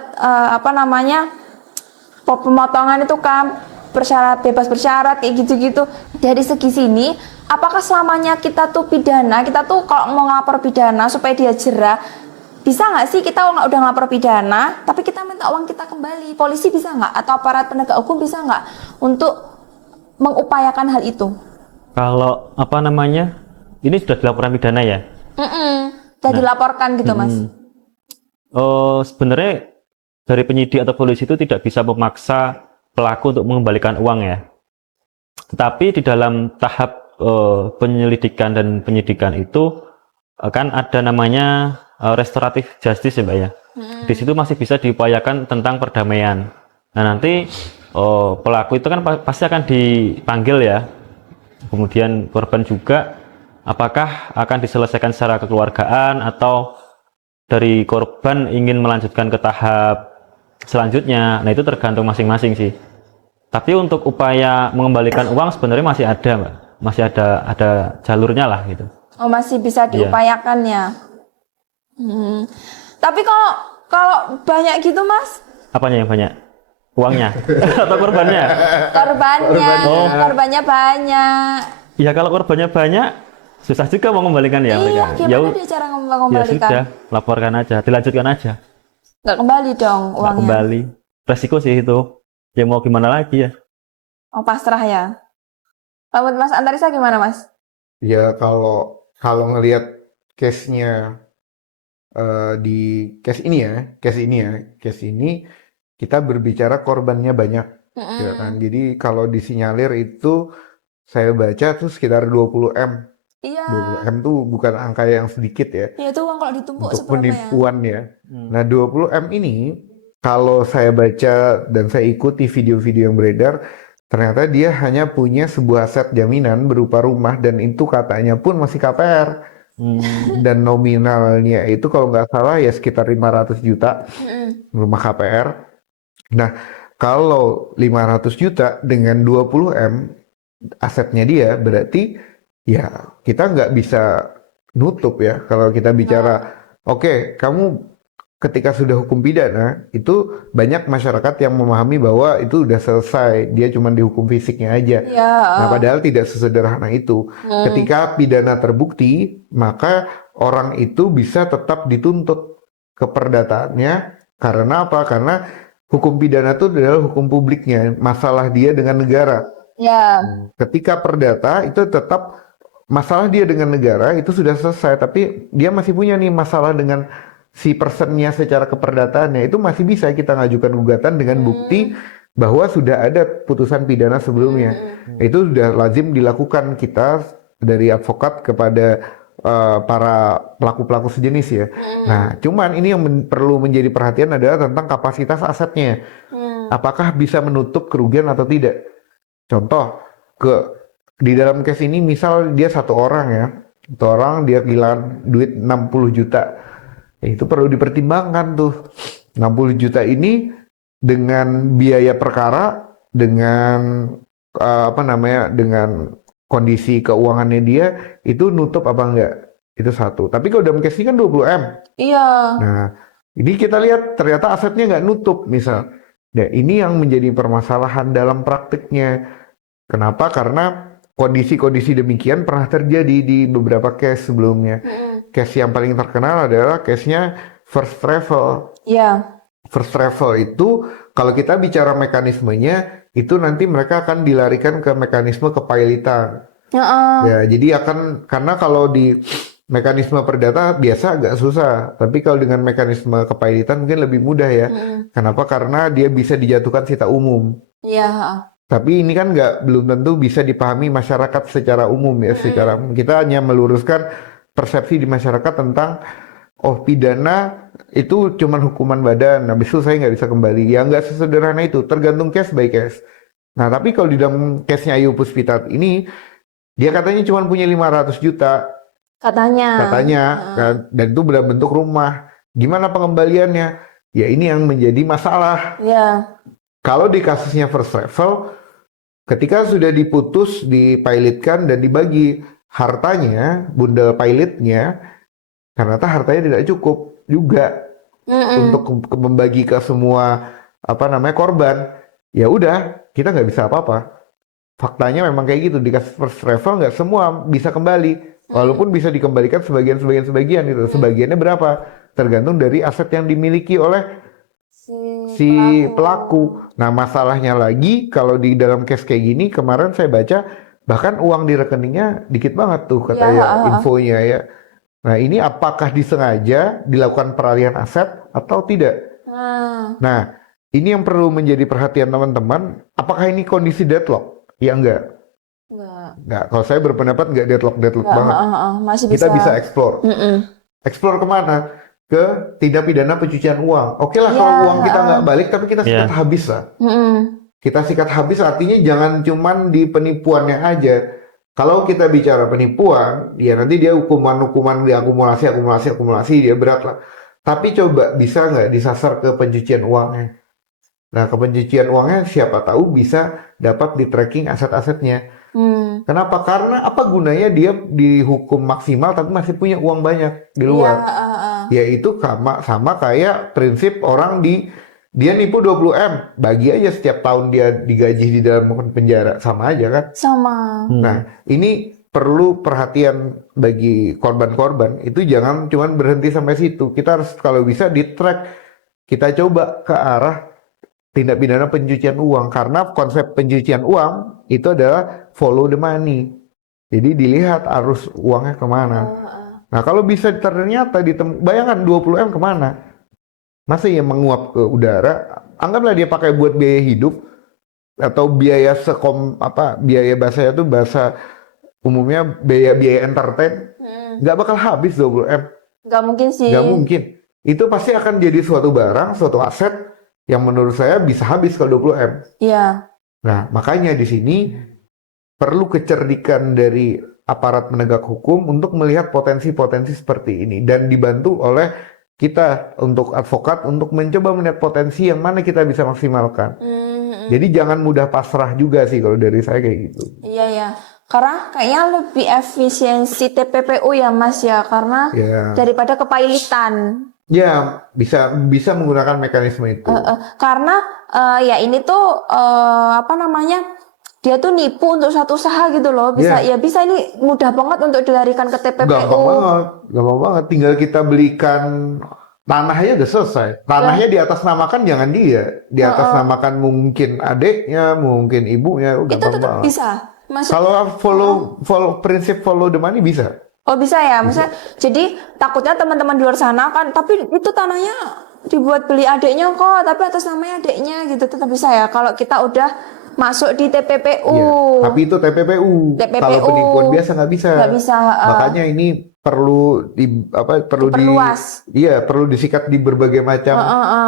pemotongan itu kan bebas bersyarat kayak gitu-gitu. Dari segi sini, apakah selamanya kita tuh pidana, kita tuh kalau mau ngelapor pidana supaya dia jera, bisa nggak sih kita udah ngelapor pidana, tapi kita minta uang kita kembali? Polisi bisa nggak? Atau aparat penegak hukum bisa nggak untuk mengupayakan hal itu? Kalau ini sudah dilaporkan pidana ya? Sudah dilaporkan gitu Mas? Sebenarnya dari penyidik atau polisi itu tidak bisa memaksa pelaku untuk mengembalikan uang ya. Tetapi di dalam tahap penyelidikan dan penyidikan itu kan ada namanya restoratif justice ya Mbak ya. Di situ masih bisa diupayakan tentang perdamaian. Nah nanti pelaku itu kan pasti akan dipanggil ya. Kemudian korban juga apakah akan diselesaikan secara kekeluargaan atau dari korban ingin melanjutkan ke tahap selanjutnya. Nah itu tergantung masing-masing sih. Tapi untuk upaya mengembalikan uang sebenarnya masih ada Mbak. Masih ada jalurnya lah gitu. Oh masih bisa diupayakan ya. Tapi kalau banyak gitu Mas? Apanya yang banyak? Uangnya atau korbannya? Korbannya banyak. Ya kalau korbannya banyak, susah juga mau mengembalikan ya mereka. Gimana dia cara mengembalikan? Ya sudah, laporkan aja, dilanjutkan aja. Nggak kembali dong uangnya? Nggak kembali. Resiko sih itu. Ya mau gimana lagi ya? Oh pasrah ya. Kalau Mas Antarisa gimana Mas? Ya kalau ngelihat case-nya di case ini kita berbicara korbannya banyak, ya kan. Jadi kalau disinyalir itu saya baca tuh sekitar 20 M. Iya. 20 M tuh bukan angka yang sedikit ya. Iya itu uang kalau ditumpuk untuk seberapa penipuan ya. Nah 20 M ini kalau saya baca dan saya ikuti video-video yang beredar, ternyata dia hanya punya sebuah aset jaminan berupa rumah dan itu katanya pun masih KPR. Dan nominalnya itu kalau nggak salah ya sekitar 500 juta rumah KPR. Nah, kalau 500 juta dengan 20 M asetnya dia, berarti ya kita nggak bisa nutup ya. Kalau kita bicara, oke, kamu ketika sudah hukum pidana, itu banyak masyarakat yang memahami bahwa itu udah selesai, dia cuma dihukum fisiknya aja. Ya. Nah, padahal tidak sesederhana itu. Ketika pidana terbukti, maka orang itu bisa tetap dituntut keperdataannya. Karena apa? Karena hukum pidana itu adalah hukum publiknya, masalah dia dengan negara. Ya. Ketika perdata itu tetap masalah dia dengan negara itu sudah selesai, tapi dia masih punya nih masalah dengan si personnya secara keperdataannya, itu masih bisa kita ngajukan gugatan dengan bukti bahwa sudah ada putusan pidana sebelumnya. Itu sudah lazim dilakukan kita dari advokat kepada para pelaku-pelaku sejenis ya. Nah, cuman ini yang perlu menjadi perhatian adalah tentang kapasitas asetnya. Apakah bisa menutup kerugian atau tidak? Contoh, di dalam case ini misal dia satu orang ya, satu orang dia kehilangan duit 60 juta. Itu perlu dipertimbangkan tuh. 60 juta ini dengan biaya perkara, dengan dengan kondisi keuangannya dia, itu nutup apa enggak? Itu satu. Tapi kalau dalam case ini kan 20 M. Iya. Nah, ini kita lihat ternyata asetnya nggak nutup misal. Nah, ini yang menjadi permasalahan dalam praktiknya. Kenapa? Karena kondisi-kondisi demikian pernah terjadi di beberapa case sebelumnya. Case yang paling terkenal adalah case-nya First Travel. Iya. First Travel itu kalau kita bicara mekanismenya itu nanti mereka akan dilarikan ke mekanisme kepailitan. Ya, jadi karena kalau di mekanisme perdata biasa agak susah, tapi kalau dengan mekanisme kepailitan mungkin lebih mudah ya. Kenapa? Karena dia bisa dijatuhkan sita umum. Iya. Tapi ini kan belum tentu bisa dipahami masyarakat secara umum ya. Secara kita hanya meluruskan persepsi di masyarakat tentang pidana itu cuman hukuman badan. Habis itu saya nggak bisa kembali. Ya nggak sesederhana itu. Tergantung case by case. Nah tapi kalau di dalam case-nya Ayu Puspita ini dia katanya cuma punya 500 juta. Katanya. Kan? Dan itu dalam bentuk rumah. Gimana pengembaliannya? Ya ini yang menjadi masalah. Iya. Kalau di kasusnya First Travel, ketika sudah diputus, dipilotkan dan dibagi hartanya, bundel pilotnya, ternyata hartanya tidak cukup juga untuk membagi ke semua korban. Ya udah, kita nggak bisa apa-apa. Faktanya memang kayak gitu. Di kasus First Travel nggak semua bisa kembali, walaupun bisa dikembalikan sebagian gitu. Sebagiannya berapa? Tergantung dari aset yang dimiliki oleh si pelaku. Nah masalahnya lagi kalau di dalam case kayak gini kemarin saya baca bahkan uang di rekeningnya dikit banget tuh katanya infonya ya. Nah ini apakah disengaja dilakukan peralihan aset atau tidak? Nah ini yang perlu menjadi perhatian teman-teman. Apakah ini kondisi deadlock? Ya enggak. Kalau saya berpendapat enggak deadlock banget. Masih Kita bisa explore. Explore kemana? Ke tindak pidana pencucian uang. Oke lah kalau uang kita nggak balik, tapi kita sikat habis lah. Kita sikat habis artinya jangan cuman di penipuannya aja. Kalau kita bicara penipuan, ya nanti dia hukuman diakumulasi dia berat lah. Tapi coba bisa nggak disasar ke pencucian uangnya? Nah ke pencucian uangnya siapa tahu bisa dapat di tracking aset-asetnya. Kenapa? Karena apa gunanya dia dihukum maksimal tapi masih punya uang banyak di luar. Yaitu sama kayak prinsip orang dia nipu 20 M, bagi aja setiap tahun dia digaji di dalam penjara, sama aja kan? Sama. Nah, ini perlu perhatian bagi korban-korban, itu jangan cuma berhenti sampai situ. Kita harus kalau bisa di-track, kita coba ke arah tindak pidana pencucian uang, karena konsep pencucian uang itu adalah follow the money. Jadi dilihat arus uangnya kemana. Nah kalau bisa ternyata bayangkan 20 M kemana? Masa yang menguap ke udara? Anggaplah dia pakai buat biaya hidup atau biaya biaya bahasanya tuh bahasa umumnya biaya entertain. Nggak bakal habis 20 M. Nggak mungkin sih. Nggak mungkin. Itu pasti akan jadi suatu barang, suatu aset yang menurut saya bisa habis kalau 20 M. Iya. Nah makanya di sini perlu kecerdikan dari aparat penegak hukum untuk melihat potensi-potensi seperti ini dan dibantu oleh kita untuk advokat untuk mencoba melihat potensi yang mana kita bisa maksimalkan. Jadi jangan mudah pasrah juga sih kalau dari saya kayak gitu. Iya ya. Karena kayaknya lebih efisiensi TPPU ya Mas ya, karena Ya. daripada kepailitan. Ya, bisa menggunakan mekanisme itu. Karena ya ini tuh apa namanya? Dia tuh nipu untuk suatu usaha gitu loh. Bisa Iya. ya bisa ini mudah banget untuk dilarikan ke TPPU. Gampang banget. Tinggal kita belikan tanah aja udah selesai. Tanahnya di atas namakan jangan dia, di atas namakan mungkin adiknya, mungkin ibunya, Itu gampang tetap banget. bisa. Mas, Kalau follow prinsip follow the money bisa. oh bisa ya, maksudnya jadi takutnya teman-teman di luar sana kan, tapi itu tanahnya dibuat beli adiknya kok, tapi atas namanya adiknya gitu, tetap bisa ya kalau kita udah masuk di TPPU. Iya. Tapi itu TPPU. Kalau penipuan biasa nggak bisa. Nggak bisa. Makanya ini perlu Diperluas. perlu disikat di berbagai macam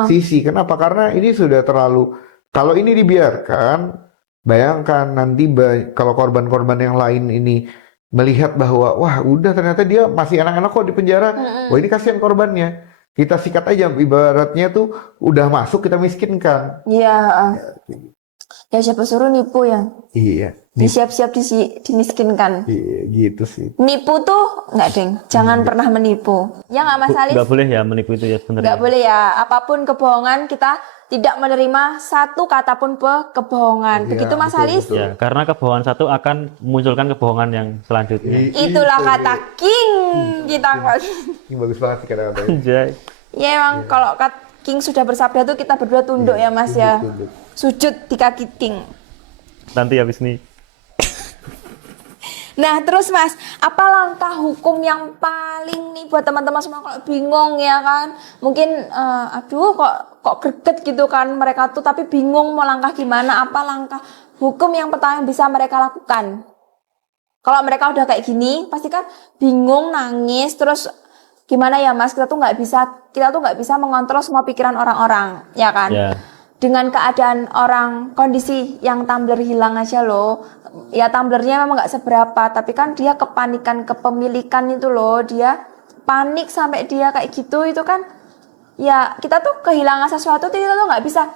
sisi. Kenapa? Karena ini sudah terlalu. Kalau ini dibiarkan, bayangkan nanti kalau korban-korban yang lain ini melihat bahwa wah udah ternyata dia masih anak-anak kok di penjara. Wah ini kasihan korbannya. Kita sikat aja ibaratnya tuh udah masuk kita miskinkan. Iya. Ya siapa suruh nipu ya? Iya. Disiap-siap dimiskinkan. Iya gitu sih. Nipu tuh nggak deng, jangan pernah menipu. Ya nggak Mas Alis? Nggak boleh ya menipu itu ya sebenarnya. Nggak boleh ya, apapun kebohongan kita tidak menerima satu kata pun kebohongan. Iya, Begitu Mas betul, Alis? betul. Ya, karena kebohongan satu akan memunculkan kebohongan yang selanjutnya. Itulah kata King kita. Ini bagus banget sih kata-kata. Anjay. Ya emang kalau King sudah bersabda tuh kita berdua tunduk ya Mas ya. Tunduk. Sujud di kaki King. Nanti habis ini. Nah terus Mas, apa langkah hukum yang paling nih buat teman-teman semua kalau bingung ya kan? Mungkin aduh kok greget gitu kan mereka tuh tapi bingung mau langkah gimana? Apa langkah hukum yang pertama yang bisa mereka lakukan? Kalau mereka udah kayak gini, pasti kan bingung, nangis, terus gimana ya Mas? Kita tuh nggak bisa mengontrol semua pikiran orang-orang, ya kan? Ya. Dengan keadaan orang kondisi yang tumbler hilang aja loh, ya tumblernya memang nggak seberapa, tapi kan dia kepanikan kepemilikan itu loh, dia panik sampai dia kayak gitu, itu kan ya kita tuh kehilangan sesuatu kita tuh nggak bisa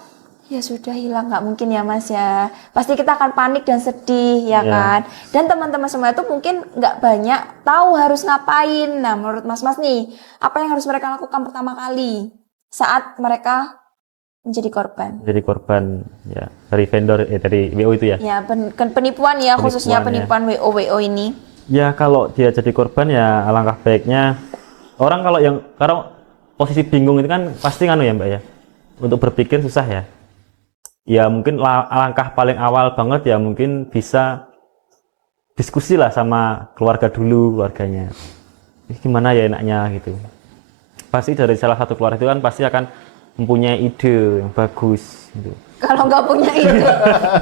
ya sudah hilang, nggak mungkin ya Mas ya, pasti kita akan panik dan sedih ya kan. Dan teman-teman semua itu mungkin nggak banyak tahu harus ngapain. Nah menurut Mas nih, apa yang harus mereka lakukan pertama kali saat mereka menjadi korban? Jadi korban ya dari vendor dari WO itu ya. Ya penipuan ya, khususnya penipuan WO ini. Ya kalau dia jadi korban ya alangkah baiknya orang kalau posisi bingung itu kan pasti ya Mbak ya. Untuk berpikir susah ya. Ya mungkin alangkah paling awal banget ya mungkin bisa diskusi lah sama keluarganya. Gimana ya enaknya gitu. Pasti dari salah satu keluarga itu kan pasti akan mempunyai ide yang bagus gitu. Kalau nggak punya ide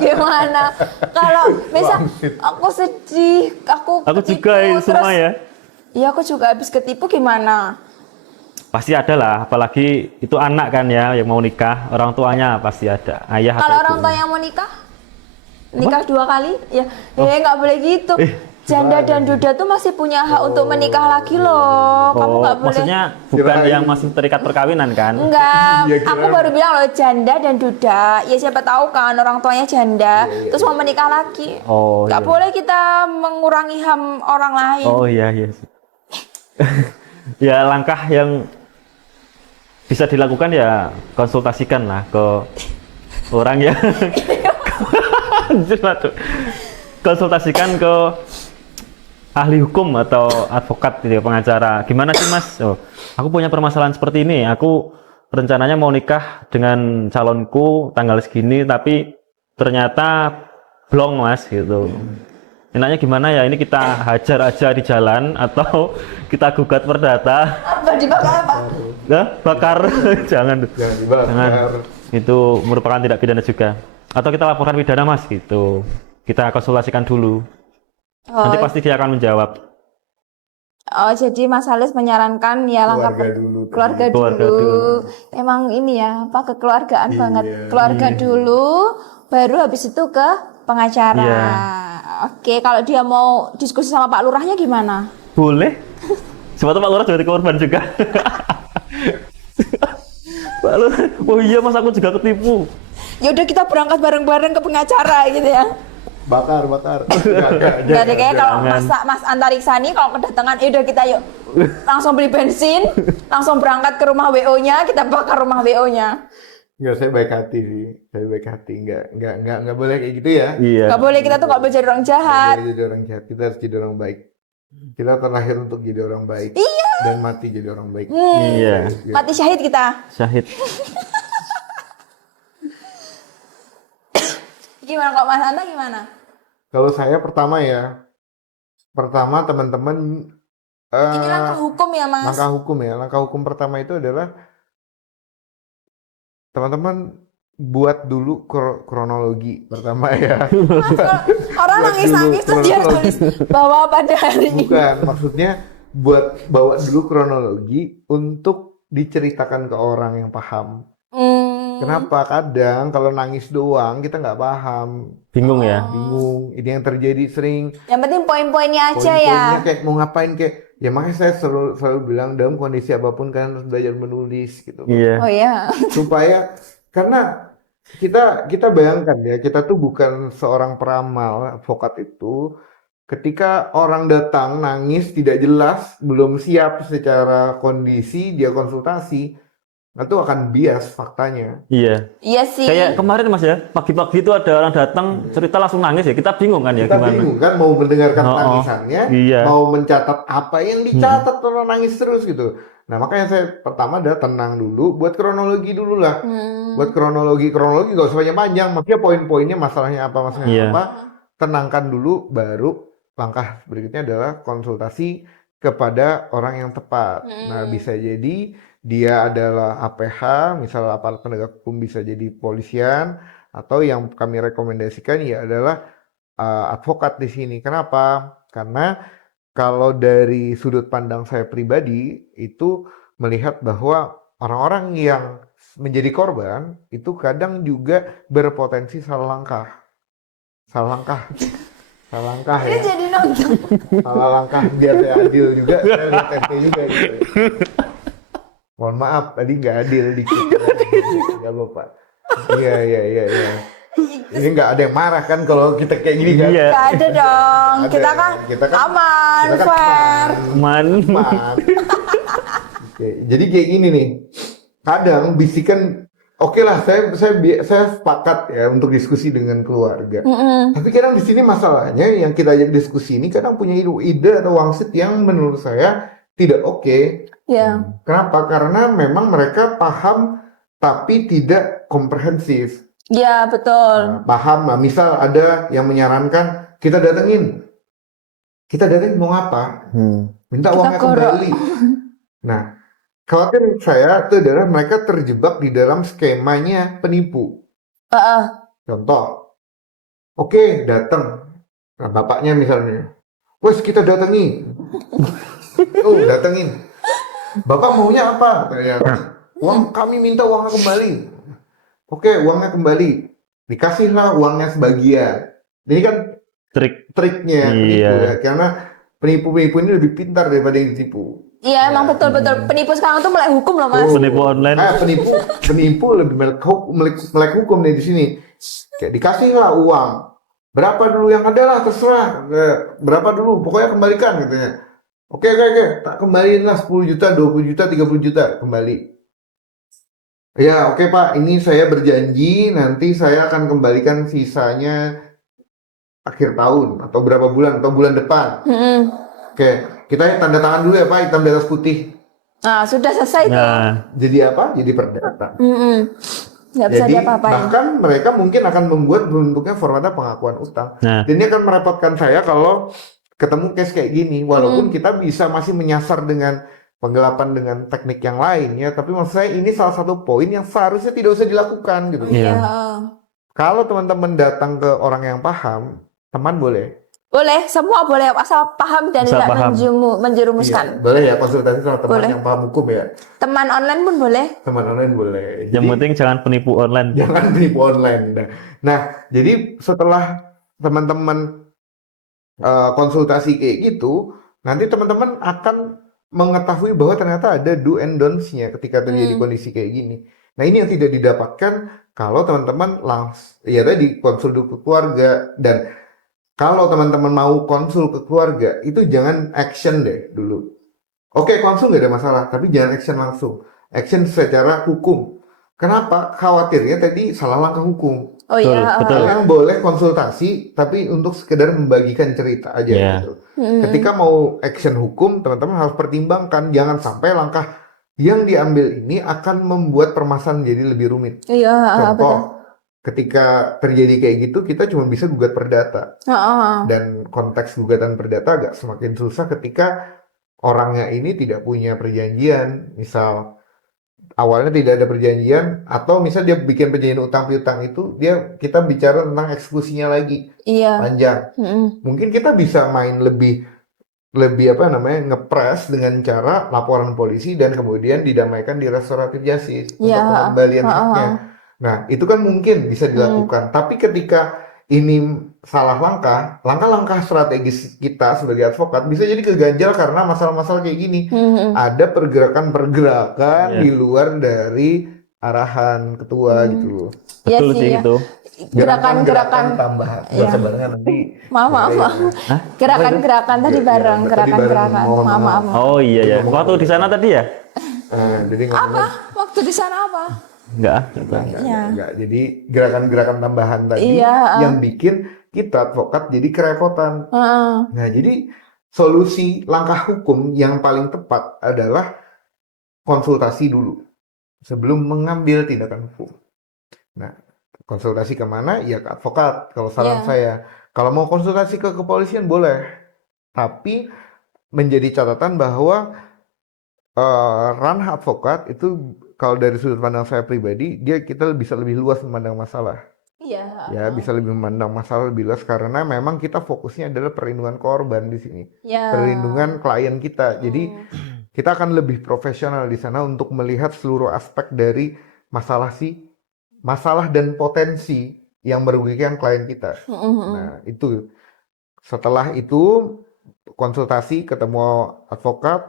gimana? Kalau misal aku sedih, aku juga semua ya. Iya aku juga habis ketipu gimana? Pasti ada lah, apalagi itu anak kan ya yang mau nikah, orang tuanya pasti ada, ayah. Kalau orang tua yang mau nikah 2 kali, ya nggak boleh gitu. Janda dan duda tuh masih punya hak untuk menikah lagi loh. Kamu nggak boleh. Maksudnya bukan yang masih terikat perkawinan kan? Enggak, aku baru bilang loh janda dan duda. Ya siapa tahu kan orang tuanya janda, terus mau menikah lagi. Oh, nggak boleh kita mengurangi HAM orang lain. Oh iya. Ya langkah yang bisa dilakukan ya konsultasikan lah ke orang yang konsultasikan ke ahli hukum atau advokat gitu, pengacara. Gimana sih Mas? Oh, aku punya permasalahan seperti ini. Aku rencananya mau nikah dengan calonku tanggal segini, tapi ternyata blong Mas gitu. Enaknya gimana ya? Ini kita hajar aja di jalan atau kita gugat perdata? Apa dibakar apa? Nah, bakar. Jangan dibakar. Jangan. Itu merupakan tindak pidana juga. Atau kita laporkan pidana Mas gitu. Kita konsultasikan dulu. Nanti pasti dia akan menjawab. Oh, jadi Mas Halis menyarankan ya langkah keluarga dulu. Emang ini ya, apa kekeluargaan banget. Keluarga dulu, baru habis itu ke pengacara. Oke, kalau dia mau diskusi sama Pak Lurahnya gimana? Boleh. Siapa tahu Pak Lurah jadi korban juga. Pak Lurah, oh iya mas aku juga ketipu. Ya udah kita berangkat bareng-bareng ke pengacara gitu ya. Bakar. Enggak deh, kayak kalau Mas Antariksa nih kalau kedatangan, ya udah kita yuk langsung beli bensin, langsung berangkat ke rumah WO-nya, kita bakar rumah WO-nya. Enggak, saya baik hati sih. Saya baik hati. Enggak boleh kayak gitu ya. Iya. Gak boleh, kita tuh gak boleh jadi orang jahat. Nggak boleh jadi orang jahat. Kita harus jadi orang baik. Kita terlahir untuk jadi orang baik. Iya. Dan mati jadi orang baik. Iya. Mati syahid kita. Syahid. Gimana kok Mas Anta gimana? Kalau saya pertama teman-teman Ini langkah hukum ya Mas. langkah hukum ya. Langkah hukum pertama itu adalah teman-teman buat dulu kronologi pertama ya. Mas, kalau orang Buat nangis-nangis dulu terus dia kronologi. tulis bahwa pada hari ini. Bukan, maksudnya bawa dulu kronologi untuk diceritakan ke orang yang paham. Kenapa? Kadang kalau nangis doang kita nggak paham, Bingung ya. bingung. Ini yang terjadi sering. Yang penting poin-poinnya aja ya. Poin-poinnya kayak mau ngapain kayak. Ya makanya saya selalu bilang dalam kondisi apapun kalian harus belajar menulis gitu. Iya. Oh iya. Supaya karena kita bayangkan ya, kita tuh bukan seorang peramal, advokat itu. Ketika orang datang nangis tidak jelas, belum siap secara kondisi, dia konsultasi, itu akan bias faktanya. Iya. Iya sih. Kayak kemarin mas ya, pagi-pagi itu ada orang datang cerita langsung nangis ya. Kita bingung kan ya Kita gimana. bingung kan mau mendengarkan Oh, oh. tangisannya, Iya. mau mencatat apa yang dicatat orang nangis terus gitu. Nah makanya saya pertama adalah tenang dulu, buat kronologi dulu lah. Buat kronologi gak usah panjang-panjang, maksudnya poin-poinnya masalahnya apa, Iya. apa. Tenangkan dulu, baru langkah berikutnya adalah konsultasi kepada orang yang tepat. Nah bisa jadi dia adalah APH, misal aparat penegak hukum, bisa jadi polisian, atau yang kami rekomendasikan ya adalah advokat di sini. Kenapa? Karena kalau dari sudut pandang saya pribadi itu melihat bahwa orang-orang yang menjadi korban itu kadang juga berpotensi salah langkah. Salah langkah Ini ya. jadi nonton. Salah langkah biar saya adil juga, saya lihat RT juga gitu. Mohon maaf, tadi nggak adil dikit. Nggak apa-apa. Iya. Ini nggak ada yang marah kan kalau kita kayak gini kan? Iya. Gak ada dong. Ada. Kita kan aman, kita kan fair. Man. aman. Oke, jadi kayak gini nih. Kadang bisikan, oke lah, saya sepakat ya untuk diskusi dengan keluarga. Tapi kadang di sini masalahnya yang kita ajak diskusi ini kadang punya ide atau wangsit yang menurut saya tidak oke. Ya. Kenapa? Karena memang mereka paham tapi tidak komprehensif. Ya, betul. Nah, paham lah, misal ada yang menyarankan kita datengin mau apa? Minta Kita uangnya gorok. kembali. Nah, khawatir saya itu adalah mereka terjebak di dalam skemanya penipu. Contoh, oke datang, nah, bapaknya misalnya, wes kita datangi, datengin. Bapak maunya apa? Uang, kami minta uangnya kembali. Oke, uangnya kembali. Dikasihlah uangnya sebagian. Ini kan triknya penipu Iya. ya. Karena penipu-penipu ini lebih pintar daripada yang ditipu. Iya, emang betul-betul. Penipu sekarang tuh melek hukum loh, Mas. Penipu online. Penipu lebih melek hukum nih di sini. Kayak dikasihlah uang. Berapa dulu yang ada lah, terserah. Berapa dulu, pokoknya kembalikan katanya. Oke. Tak kembaliin lah 10 juta, 20 juta, 30 juta. Kembali. Ya, oke Pak. Ini saya berjanji nanti saya akan kembalikan sisanya akhir tahun. Atau berapa bulan, atau bulan depan. Oke, kita tanda tangan dulu ya Pak, hitam di atas putih. Nah, sudah selesai tuh. Nah, Jadi apa? Jadi perdata. Nggak bisa Jadi diapa-apain. bahkan mereka mungkin akan membuat bentuknya formatnya pengakuan utang. Nah. Dan ini akan merepotkan saya kalau ketemu case kayak gini. Walaupun kita bisa masih menyasar dengan penggelapan dengan teknik yang lain ya. Tapi maksud saya ini salah satu poin yang seharusnya tidak usah dilakukan gitu. Iya. Kalau teman-teman datang ke orang yang paham, teman boleh. Boleh, semua boleh asal paham dan Asal tidak paham. menjerumuskan. Iya, boleh ya konsultasi sama teman Boleh. yang paham hukum ya. Teman online pun boleh. Teman online boleh. yang penting jangan penipu online. Jangan penipu online. Nah, jadi setelah teman-teman konsultasi kayak gitu, nanti teman-teman akan mengetahui bahwa ternyata ada do and don'ts-nya ketika terjadi kondisi kayak gini. Nah, ini yang tidak didapatkan kalau teman-teman ya tadi konsul ke keluarga. Dan kalau teman-teman mau konsul ke keluarga, itu jangan action deh dulu. Oke, konsul nggak ada masalah, tapi jangan action langsung. Action secara hukum. Kenapa? Khawatirnya tadi salah langkah hukum. Oh iya. betul. Kalian boleh konsultasi, tapi untuk sekedar membagikan cerita aja Yeah. gitu. Ketika mau action hukum, teman-teman harus pertimbangkan. Jangan sampai langkah yang diambil ini akan membuat permasalahan jadi lebih rumit. Iya, betul. Contoh, ketika terjadi kayak gitu, kita cuma bisa gugat perdata. Dan konteks gugatan perdata agak semakin susah ketika orangnya ini tidak punya perjanjian. Misal awalnya tidak ada perjanjian, atau misal dia bikin perjanjian utang piutang itu, kita bicara tentang eksekusinya lagi Iya. panjang. Mungkin kita bisa main lebih ngepres dengan cara laporan polisi dan kemudian didamaikan di restoratif justice untuk pengembalian haknya. Nah, itu kan mungkin bisa dilakukan. Tapi ketika ini salah langkah strategis kita sebagai advokat bisa jadi keganjal karena masalah-masalah kayak gini. Ada pergerakan-pergerakan di luar dari arahan ketua gitu loh. Betul Iya sih ya. itu. Gerakan-gerakan tambahan. Iya. Sebenarnya nanti maaf. Gerakan-gerakan tadi bareng, Tadi gerakan-gerakan. bareng. Maaf. Oh iya ya. Waktu di sana tadi ya? Jadi Apa? Waktu di sana apa? Enggak. Enggak. Jadi gerakan-gerakan tambahan tadi Iya. yang bikin kita advokat jadi kerepotan. Nah, jadi solusi langkah hukum yang paling tepat adalah konsultasi dulu sebelum mengambil tindakan hukum. Nah, konsultasi kemana? Ya ke advokat. Kalau saran saya, kalau mau konsultasi ke kepolisian boleh, tapi menjadi catatan bahwa ranah advokat itu kalau dari sudut pandang saya pribadi, kita bisa lebih luas memandang masalah. Iya. Ya, bisa lebih memandang masalah lebih luas karena memang kita fokusnya adalah perlindungan korban di sini. Perlindungan klien kita. Jadi kita akan lebih profesional di sana untuk melihat seluruh aspek dari masalah dan potensi yang merugikan klien kita. Nah, itu setelah itu konsultasi, ketemu advokat,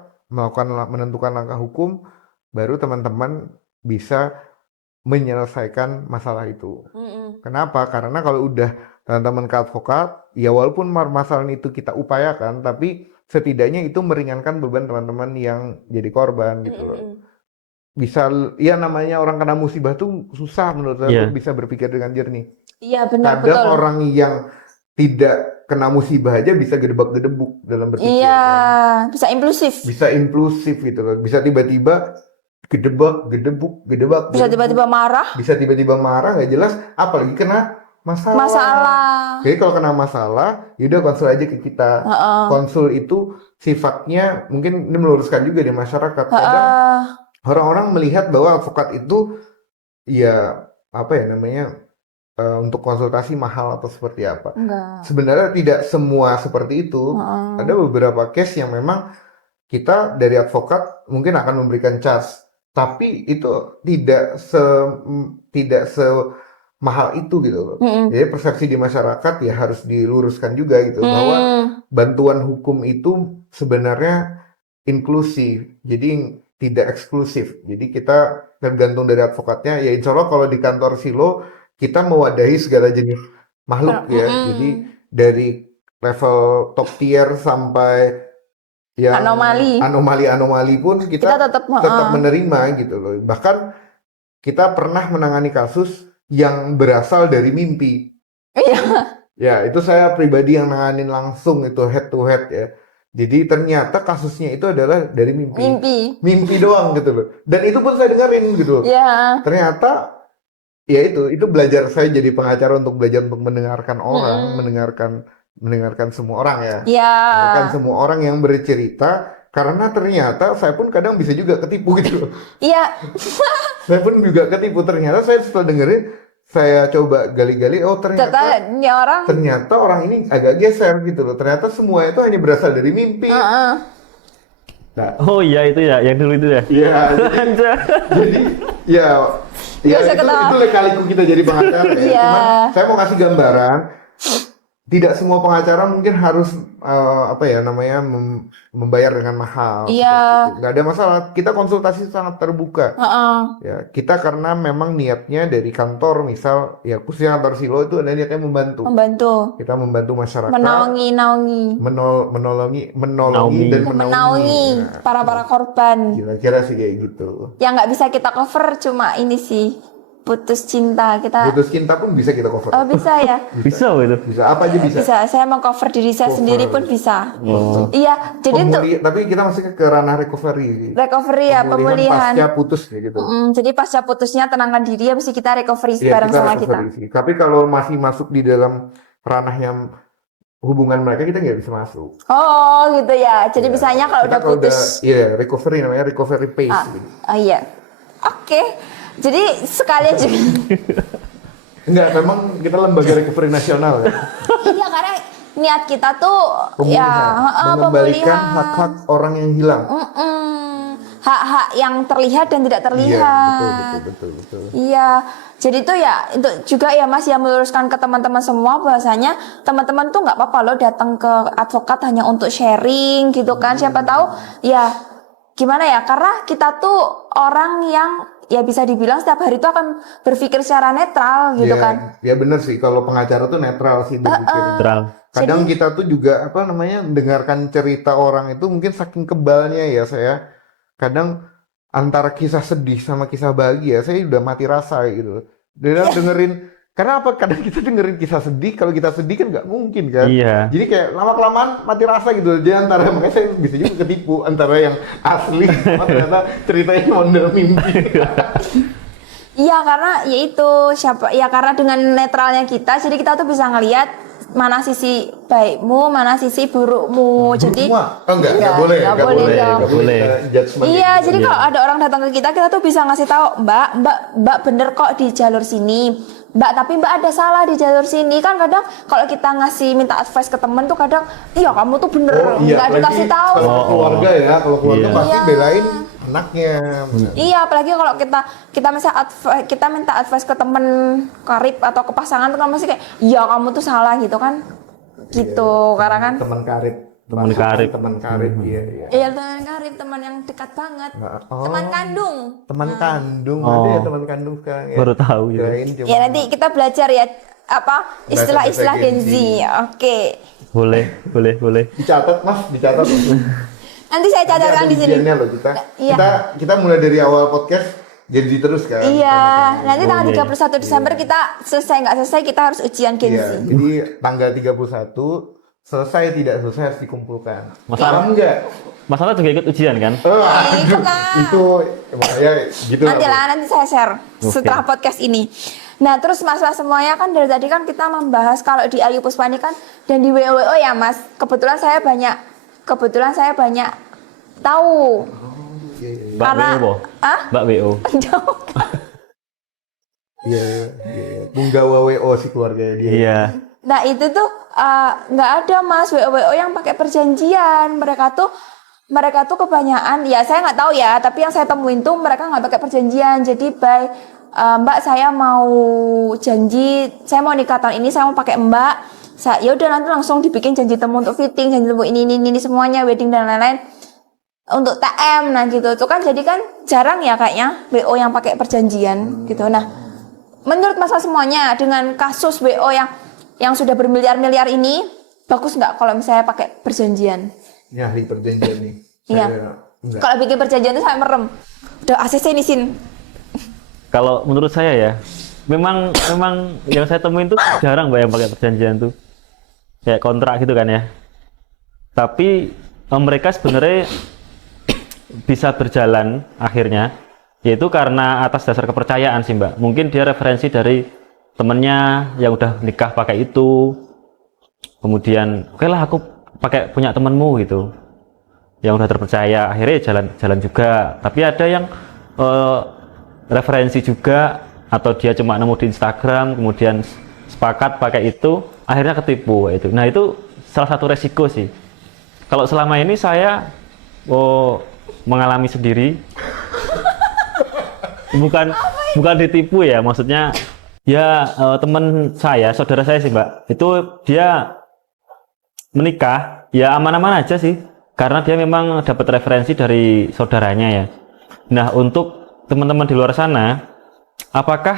menentukan langkah hukum, baru teman-teman bisa menyelesaikan masalah itu. Kenapa? Karena kalau udah teman-teman ke advokat, ya walaupun masalah itu kita upayakan, tapi setidaknya itu meringankan beban teman-teman yang jadi korban gitu loh. Bisa, ya namanya orang kena musibah tuh susah menurut saya bisa berpikir dengan jernih. Iya benar, Kadang betul. orang yang tidak kena musibah aja bisa gedebak-gedebuk dalam berpikir. Iya, bisa impulsif. Bisa impulsif gitu loh. Bisa tiba-tiba gedebak. Bisa tiba-tiba marah. Bisa tiba-tiba marah nggak jelas. Apalagi kena masalah. Jadi kalau kena masalah, yaudah konsul aja ke kita. Konsul itu sifatnya mungkin ini meluruskan juga di masyarakat. Kadang orang-orang melihat bahwa advokat itu ya untuk konsultasi mahal atau seperti apa. Enggak. Sebenarnya tidak semua seperti itu. Ada beberapa case yang memang kita dari advokat mungkin akan memberikan charge, tapi itu tidak semahal itu gitu loh. Jadi persepsi di masyarakat ya harus diluruskan juga gitu bahwa bantuan hukum itu sebenarnya inklusif. Jadi tidak eksklusif. Jadi kita tergantung dari advokatnya. Ya insya Allah kalau di kantor Silo kita mewadahi segala jenis makhluk ya. Jadi dari level top tier sampai yang anomali pun kita tetap menerima gitu loh. Bahkan kita pernah menangani kasus yang berasal dari mimpi. Ya, itu saya pribadi yang nanganin langsung itu head to head ya. Jadi ternyata kasusnya itu adalah dari mimpi doang gitu loh. Dan itu pun saya dengerin gitu loh. Ternyata ya itu belajar, saya jadi pengacara untuk belajar untuk mendengarkan orang, mendengarkan semua orang ya. Mendengarkan semua orang yang bercerita, karena ternyata saya pun kadang bisa juga ketipu gitu loh. Iya. Saya pun juga ketipu, ternyata saya setelah dengerin, saya coba gali-gali, oh ternyata orang ini agak geser gitu loh. Ternyata semua itu hanya berasal dari mimpi. Nah, oh iya itu ya, yang dulu itu ya. Iya. Jadi ya itu kaliku kita jadi pengacara ya. Cuman saya mau kasih gambaran tidak semua pengacara mungkin harus apa ya namanya membayar dengan mahal. Iya. Nggak ada masalah. Kita konsultasi sangat terbuka. Heeh. Ya, kita karena memang niatnya dari kantor, misal ya khususnya kantor Silo itu ada niatnya membantu. Membantu, Kita membantu masyarakat, menaungi menolongi dan menaungi Nah, para korban. kira-kira sih kayak gitu. Yang nggak bisa kita cover cuma ini sih, putus cinta kita. Putus cinta pun bisa kita cover. Oh, bisa ya? Bisa itu. Bisa apa aja bisa. Bisa. Saya mengcover diri saya sendiri pun bisa. Oh. Iya, jadi untuk Tapi kita masih ke ranah recovery. recovery ya, pemulihan. Pasca putus ya gitu. Jadi pasca putusnya tenangkan diri, habis itu kita recovery Iya, bareng sama kita. recovery sih. Tapi kalau masih masuk di dalam ranahnya hubungan mereka, kita nggak bisa masuk. Oh, gitu ya. Jadi misalnya kalau Kita udah putus. iya, recovery namanya recovery phase. Gitu. Oh iya. Oke. Jadi sekalian juga. Enggak, memang kita lembaga recovery nasional ya. Iya, karena niat kita tuh Pemulihan, mengembalikan hak-hak orang yang hilang. hak-hak yang terlihat dan tidak Iya, terlihat. betul. Iya, jadi itu ya untuk juga ya Mas yang meluruskan ke teman-teman semua bahwasanya teman-teman tuh nggak apa-apa loh datang ke advokat hanya untuk sharing gitu kan. Siapa tahu ya gimana ya, karena kita tuh orang yang ya bisa dibilang setiap hari itu akan berpikir secara netral gitu Iya, kan. ya benar sih, kalau pengacara tuh netral sih berpikir. Netral. Kadang kita tuh juga apa namanya dengarkan cerita orang itu mungkin saking kebalnya ya saya. Kadang antara kisah sedih sama kisah bahagia saya udah mati rasa gitu. Dan dengerin, karena apa? Kadang kita dengerin kisah sedih, kalau kita sedih kan nggak mungkin kan. Iya. Jadi kayak lama-kelamaan mati rasa gitu. Jadi antara, makanya saya bisa juga ketipu antara yang asli sama ternyata ceritanya mondar mimpi. Iya, karena ya itu karena dengan netralnya kita jadi kita tuh bisa ngelihat mana sisi baikmu, mana sisi burukmu. Jadi Semua? Oh, nggak boleh. nggak nggak boleh dong. nggak boleh Boleh. judgement Iya, gitu. jadi kalau ada orang datang ke kita tuh bisa ngasih tahu, Mbak bener kok di jalur sini. Mbak, tapi Mbak ada salah di jalur sini. Kan kadang kalau kita ngasih minta advice ke temen tuh kadang, iya kamu tuh bener, nggak apalagi dikasih tahu. Kalau keluarga ya, kalau keluarga Iya. pasti Iya. belain anaknya. Iya, apalagi kalau kita minta advice ke temen karib atau ke pasangan tuh kan masih kayak, iya kamu tuh salah gitu kan. Gitu, karena kan Teman karib. Teman karib. Teman karib, iya. iya teman karib, teman yang dekat banget. Oh. Teman kandung. Teman kandung, Oh. ada ya teman kandung sekarang ya. Baru tahu ya. Kirain cuma- Ya nanti kita belajar ya apa istilah-istilah Gen Gen Z. Z. Oke. Boleh. Dicatat Mas, dicatat. Nanti saya catatkan di sini. Ujiannya loh kita. Iya. Kita mulai dari awal podcast jadi terus kan. Iya, nanti tanggal Oke. 31 Desember kita nggak selesai kita harus ujian Gen Iya, Z. jadi tanggal 31 selesai tidak selesai harus dikumpulkan. Masalah- Paham nggak? Masalah juga ikut ujian kan? Ikut lah. Itu makanya gitu Nanti lah. lah, nanti saya share Oke. setelah podcast ini. Nah, terus masalah semuanya kan dari tadi kan kita membahas kalau di Ayu Puspani kan dan di WO ya Mas. Kebetulan saya banyak tahu. Mbak Karena- WO. Hah? Mbak WO. Iya. Punggawa WO si keluarganya dia. Iya. Nah itu tuh nggak ada Mas WO yang pakai perjanjian. Mereka tuh kebanyakan ya saya nggak tahu ya, tapi yang saya temuin tuh mereka nggak pakai perjanjian. Jadi Mbak saya mau janji saya mau nikah tahun ini, saya mau pakai Mbak. Ya udah nanti langsung dibikin janji temu untuk fitting, janji temu ini semuanya, wedding dan lain-lain untuk TM. Nah gitu tuh kan jadi kan jarang ya kayaknya WO yang pakai perjanjian gitu. Nah menurut Mas semuanya dengan kasus WO yang sudah bermiliar-miliar ini bagus nggak kalau misalnya pakai perjanjian? Ini ahli perjanjian nih. Iya. Enggak. Kalau bikin perjanjian itu saya merem. Udah ACC nih Sin. Kalau menurut saya ya, memang yang saya temuin tuh jarang Mbak yang pakai perjanjian tuh. Kayak kontrak gitu kan ya. Tapi mereka sebenarnya bisa berjalan akhirnya yaitu karena atas dasar kepercayaan sih Mbak. Mungkin dia referensi dari temennya yang udah nikah pakai itu. Kemudian, oke lah aku pakai punya temenmu gitu. Yang udah terpercaya, akhirnya jalan juga. Tapi ada yang referensi juga atau dia cuma nemu di Instagram kemudian sepakat pakai itu, akhirnya ketipu itu. Nah, itu salah satu resiko sih. Kalau selama ini saya mengalami sendiri. Bukan ditipu ya, maksudnya Ya, teman saya, saudara saya sih, Mbak. Itu dia menikah, ya aman-aman aja sih. Karena dia memang dapat referensi dari saudaranya ya. Nah, untuk teman-teman di luar sana, apakah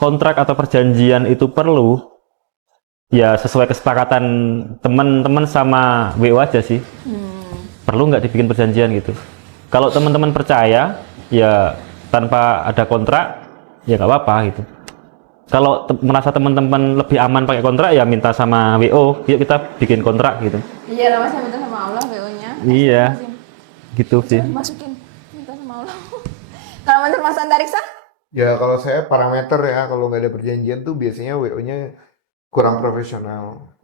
kontrak atau perjanjian itu perlu? Ya, sesuai kesepakatan teman-teman sama WO aja sih. Perlu nggak dibikin perjanjian gitu? Kalau teman-teman percaya, ya tanpa ada kontrak, ya nggak apa-apa gitu. Kalau merasa teman-teman lebih aman pakai kontrak, ya minta sama WO, yuk kita bikin kontrak gitu. Iya, nama saya minta sama Allah WO-nya. Iya, gitu sih. Masukin, minta sama Allah. Kalau menurut Mas Antariksa? Ya kalau saya parameter ya, kalau nggak ada perjanjian tuh biasanya WO-nya kurang profesional.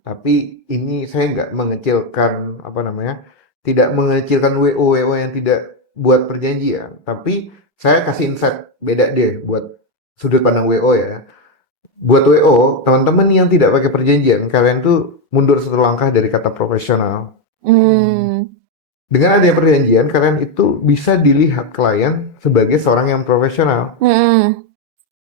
Tapi ini saya nggak mengecilkan apa namanya, tidak mengecilkan WO yang tidak buat perjanjian. Tapi saya kasih insight beda deh buat sudut pandang WO ya. Buat WO, teman-teman yang tidak pakai perjanjian, kalian tuh mundur satu langkah dari kata profesional. Dengan adanya perjanjian, kalian itu bisa dilihat klien sebagai seorang yang profesional.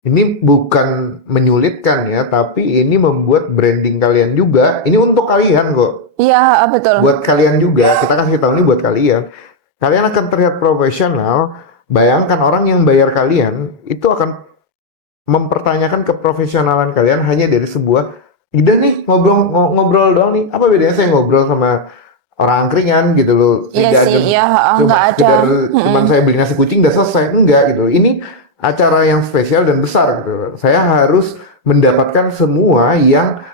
Ini bukan menyulitkan ya, tapi ini membuat branding kalian juga. Ini untuk kalian kok. Iya, betul. Buat kalian juga, kita kasih tahu ini buat kalian. Kalian akan terlihat profesional. Bayangkan orang yang bayar kalian itu akan mempertanyakan keprofesionalan kalian hanya dari sebuah ide nih, ngobrol doang nih. Apa bedanya saya ngobrol sama orang angkringan gitu loh? Iya sih, iya, nggak ada. Cuman saya beli nasi kucing udah selesai, enggak gitu. Ini acara yang spesial dan besar gitu. Saya harus mendapatkan semua yang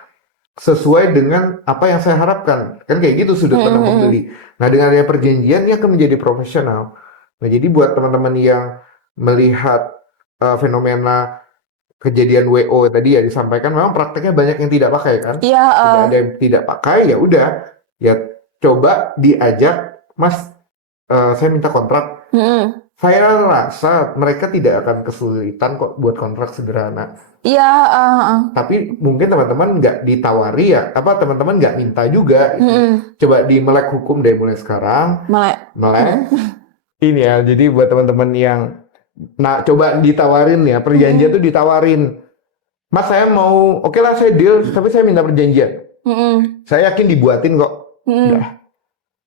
sesuai dengan apa yang saya harapkan. Kan kayak gitu sudut pandang pembeli. Nah, dengan adanya perjanjian ini akan menjadi profesional. Nah, jadi buat teman-teman yang melihat fenomena kejadian WO tadi ya disampaikan, memang prakteknya banyak yang tidak pakai kan? Iya. Tidak ada yang tidak pakai, ya udah. Ya coba diajak, Mas, saya minta kontrak. Saya rasa mereka tidak akan kesulitan kok buat kontrak sederhana. Iya. Tapi mungkin teman-teman nggak ditawari ya, apa teman-teman nggak minta juga. Coba di melek hukum dari mulai sekarang. Melek. Ini ya, jadi buat teman-teman yang, nah coba ditawarin ya, perjanjian tuh ditawarin. Mas saya mau, oke lah saya deal, tapi saya minta perjanjian. Saya yakin dibuatin kok. Nah,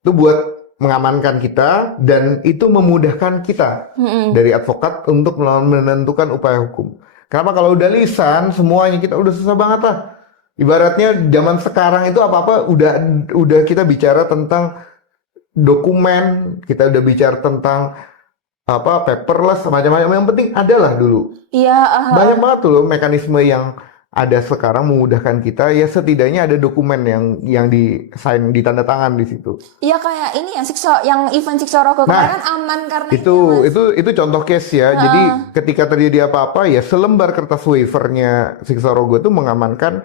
itu buat mengamankan kita dan itu memudahkan kita dari advokat untuk menentukan upaya hukum. Kenapa kalau udah lisan semuanya kita udah susah banget lah. Ibaratnya zaman sekarang itu apa-apa udah kita bicara tentang dokumen, kita udah bicara tentang apa paperless macam-macam. Yang penting adalah dulu. Iya. Banyak banget tuh loh mekanisme yang ada sekarang memudahkan kita, ya setidaknya ada dokumen yang di sign, ditanda tangan di situ. Iya kayak ini yang event Siksorogo kemarin kan aman karena itu contoh case ya. Jadi ketika terjadi apa-apa ya selembar kertas waivernya Siksorogo itu mengamankan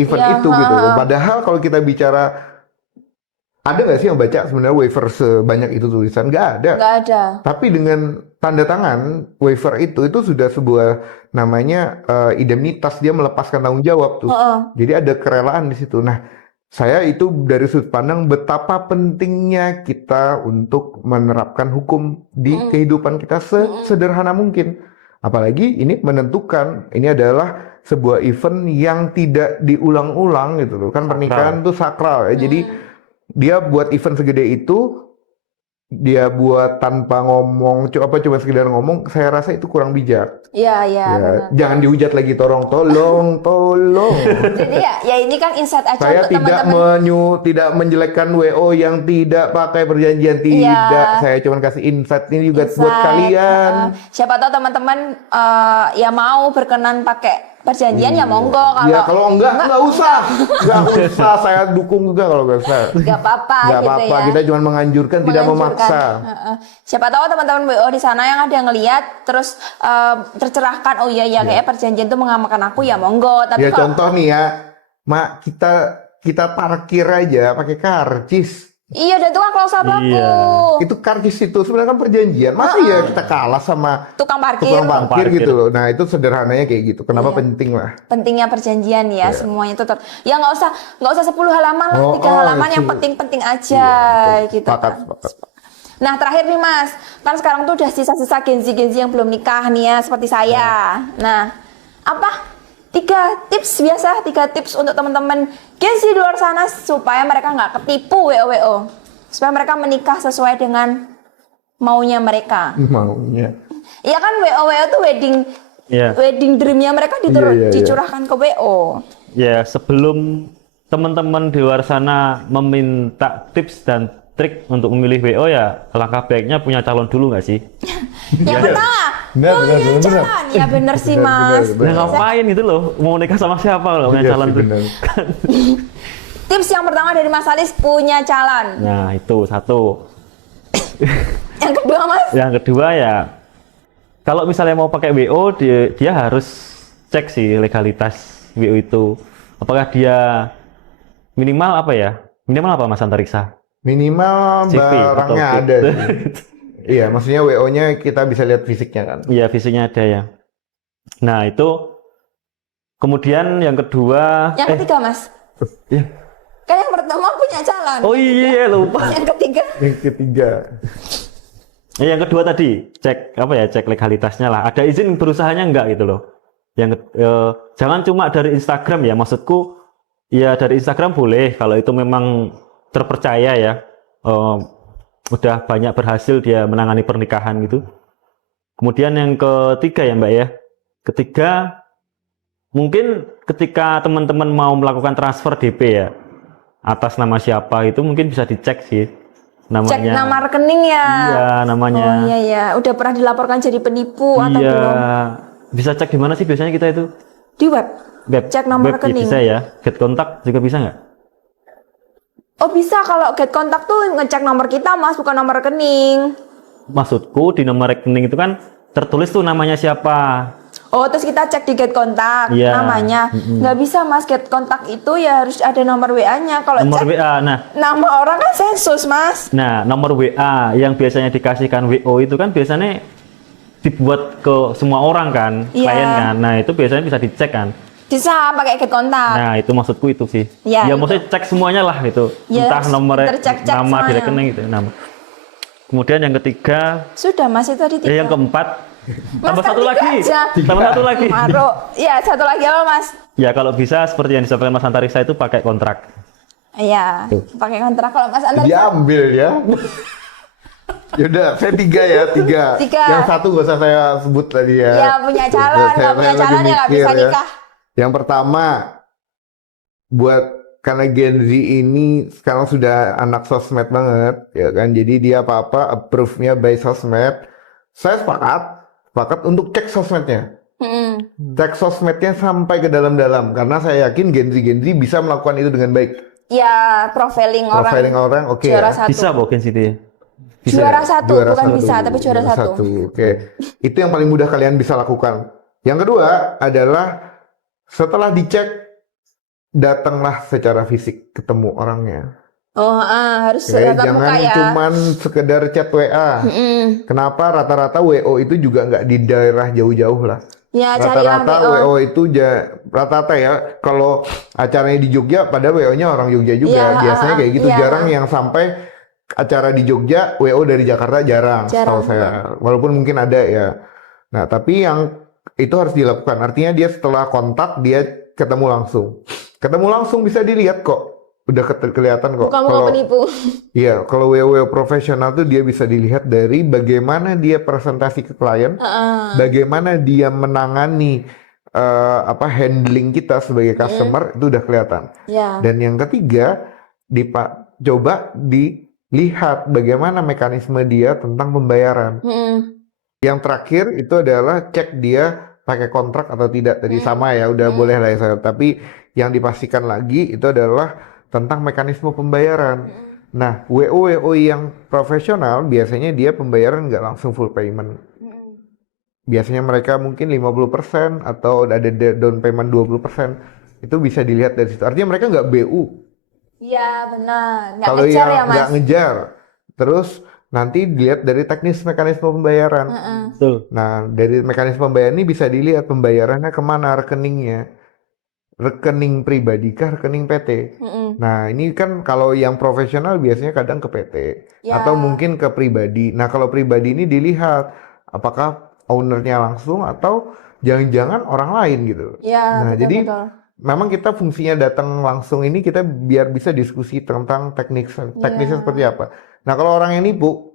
event itu gitu loh. Padahal kalau kita bicara, ada nggak sih yang baca sebenarnya waiver sebanyak itu tulisan? Nggak ada. Nggak ada. Tapi dengan tanda tangan waiver itu sudah sebuah namanya indemnitas, dia melepaskan tanggung jawab tuh. Jadi ada kerelaan di situ. Nah, saya itu dari sudut pandang betapa pentingnya kita untuk menerapkan hukum di kehidupan kita sesederhana mungkin. Apalagi ini menentukan, ini adalah sebuah event yang tidak diulang-ulang gitu loh. Kan pernikahan tuh sakral ya. Jadi dia buat event segede itu, dia buat tanpa ngomong, cuma sekedar ngomong, saya rasa itu kurang bijak. Iya. Jangan dihujat lagi, tolong. Jadi ya ini kan insight aja saya untuk teman-teman. Tidak menjelekkan WO yang tidak pakai perjanjian, tidak. Saya cuma kasih insight ini juga buat kalian. Siapa tahu teman-teman ya mau berkenan pakai perjanjian ya monggo. Kalau enggak usah. Saya dukung juga kalau nggak usah. Nggak apa-apa ya. Kita cuma menganjurkan, tidak memaksa. Siapa tahu teman-teman WO di sana yang ada ngelihat terus tercerahkan, oh iya kayak perjanjian itu mengamankan aku ya monggo. Tapi ya contoh nih ya, Mak, kita parkir aja pakai karcis. Iya, dan itu kan klausa baku. Itu karcis itu sebenarnya kan perjanjian. Masa ya kita kalah sama tukang parkir gitu loh. Nah, itu sederhananya kayak gitu. Kenapa penting lah? Pentingnya perjanjian ya, semuanya itu ya nggak usah 10 halaman lah, 3 halaman yang penting-penting aja gitu. Sepakat. Nah, terakhir nih Mas, kan sekarang tuh udah sisa-sisa Gen Z yang belum nikah nih ya, seperti saya. Nah, apa? 3 tips untuk teman-teman Gen Z di luar sana supaya mereka nggak ketipu WO. Supaya mereka menikah sesuai dengan maunya mereka. Maunya. Iya kan WO tuh wedding dreamnya mereka Iya. dicurahkan ke WO. Ya, sebelum teman-teman di luar sana meminta tips dan trik untuk memilih WO, ya alangkah baiknya punya calon dulu nggak sih? Yang pertama, Benar. calon. Ya bener sih Mas. Nah, ngapain gitu loh, mau nikah sama siapa kalau punya Iya calon sih, tuh? benar. Tips yang pertama dari Mas Alis, punya calon. Nah, itu satu. Yang kedua Mas, Yang kedua ya, kalau misalnya mau pakai WO, dia harus cek sih legalitas WO itu. Apakah dia minimal apa ya? Minimal apa Mas Antariksa? Minimal CV atau barangnya kit? ada sih. Iya, maksudnya WO-nya kita bisa lihat fisiknya kan. Iya, fisiknya ada ya. Nah, itu. Kemudian yang kedua, yang ketiga Mas. iya. Kan yang pertama punya calon. Oh iya, lupa. Yang ketiga, Yang ketiga, Yang kedua tadi, cek apa ya? Cek legalitasnya lah. Ada izin berusahanya enggak gitu loh. Jangan cuma dari Instagram ya. Maksudku, ya dari Instagram boleh kalau itu memang terpercaya ya. Udah banyak berhasil dia menangani pernikahan gitu. Kemudian yang ketiga ya Mbak ya. Ketiga, mungkin ketika teman-teman mau melakukan transfer DP ya, atas nama siapa itu mungkin bisa dicek sih namanya. cek nama rekening ya. Iya, namanya. Oh iya ya, udah pernah dilaporkan jadi penipu atau Iya, belum? bisa cek di mana sih biasanya kita itu? Di web. Web. Cek nomor Web ya rekening. bisa ya. Get kontak juga bisa nggak? Oh bisa, kalau get kontak tuh ngecek nomor kita Mas, bukan nomor rekening. Maksudku di nomor rekening itu kan tertulis tuh namanya siapa. Oh terus kita cek di get kontak Iya. namanya. Nggak bisa Mas, get kontak itu ya harus ada nomor WA-nya. Kalau Nomor cek WA. nama orang kan sensus Mas. Nah, nomor WA yang biasanya dikasihkan WO itu kan biasanya dibuat ke semua orang kan, Iya. klien kan. Nah, itu biasanya bisa dicek kan. Bisa pakai get kontak. Nah, itu maksudku itu sih. Ya, Ya, itu. maksudnya cek semuanya lah itu. Ya, Entah nomor tercek-cek nama di semuanya. rekening gitu. Nama. Kemudian yang ketiga, Sudah Mas, itu tadi tiga. yang keempat, Mas, tambah kan satu tiga lagi. aja. Tambah satu lagi. Maro. Ya satu lagi apa Mas? Ya, kalau bisa seperti yang disampaikan Mas Antariksa itu pakai kontrak. Iya, pakai kontrak. Kalau Mas Antar diambil ya. Yaudah, saya tiga. Tiga. Yang satu gak usah saya sebut tadi ya. ya punya calon, nggak punya lagi calon ya nggak mikir bisa ya. nikah. Yang pertama, karena Gen Z ini sekarang sudah anak sosmed banget, ya kan. Jadi dia apa-apa approve-nya by sosmed. Saya sepakat untuk cek sosmednya. Cek sosmednya sampai ke dalam-dalam, karena saya yakin Gen Z bisa melakukan itu dengan baik. Ya profiling Profiling orang, oke juara ya. satu. Bisa bukan situ ya? Bisa Juara ya? satu, bukan bisa, tapi juara satu. Oke. Itu yang paling mudah kalian bisa lakukan. Yang kedua adalah setelah dicek, datanglah secara fisik ketemu orangnya. Oh, harus Oke, tatap jangan muka ya. cuman sekedar chat WA. Kenapa rata-rata WO itu juga nggak di daerah jauh-jauh lah. Ya carilah Rata-rata BO. WO itu rata-rata ya, kalau acaranya di Jogja, pada WO-nya orang Jogja juga. Iya, Biasanya kayak gitu, iya. jarang yang sampai acara di Jogja, WO dari Jakarta jarang, setahu saya. Walaupun mungkin ada ya. Nah, tapi yang itu harus dilakukan. Artinya dia setelah kontak, dia ketemu langsung. Ketemu langsung bisa dilihat kok. Udah kelihatan kok. Bukan mau penipu. Iya, kalau WO profesional tuh dia bisa dilihat dari bagaimana dia presentasi ke klien, bagaimana dia menangani handling kita sebagai customer, itu udah kelihatan. Ya. Dan yang ketiga, coba dilihat bagaimana mekanisme dia tentang pembayaran. Yang terakhir itu adalah cek dia pakai kontrak atau tidak. Tadi sama ya, udah boleh lah ya saya. Tapi yang dipastikan lagi itu adalah tentang mekanisme pembayaran. Nah, WO yang profesional biasanya dia pembayaran nggak langsung full payment. Biasanya mereka mungkin 50% atau ada down payment 20%. Itu bisa dilihat dari situ. Artinya mereka nggak BU. Iya benar. Nggak Kalau ngejar yang ya Mas. nggak ngejar. Terus nanti dilihat dari teknis mekanisme pembayaran. Betul. Nah, dari mekanisme pembayaran ini bisa dilihat pembayarannya kemana rekeningnya. Rekening pribadi kah, rekening PT. Nah, ini kan kalau yang profesional biasanya kadang ke PT. Ya. Atau mungkin ke pribadi. Nah, kalau pribadi ini dilihat apakah ownernya langsung atau jangan-jangan orang lain gitu. Ya, Nah, jadi betul. memang kita fungsinya datang langsung ini kita biar bisa diskusi tentang teknisnya Iya. seperti apa. Nah, kalau orang yang nipu,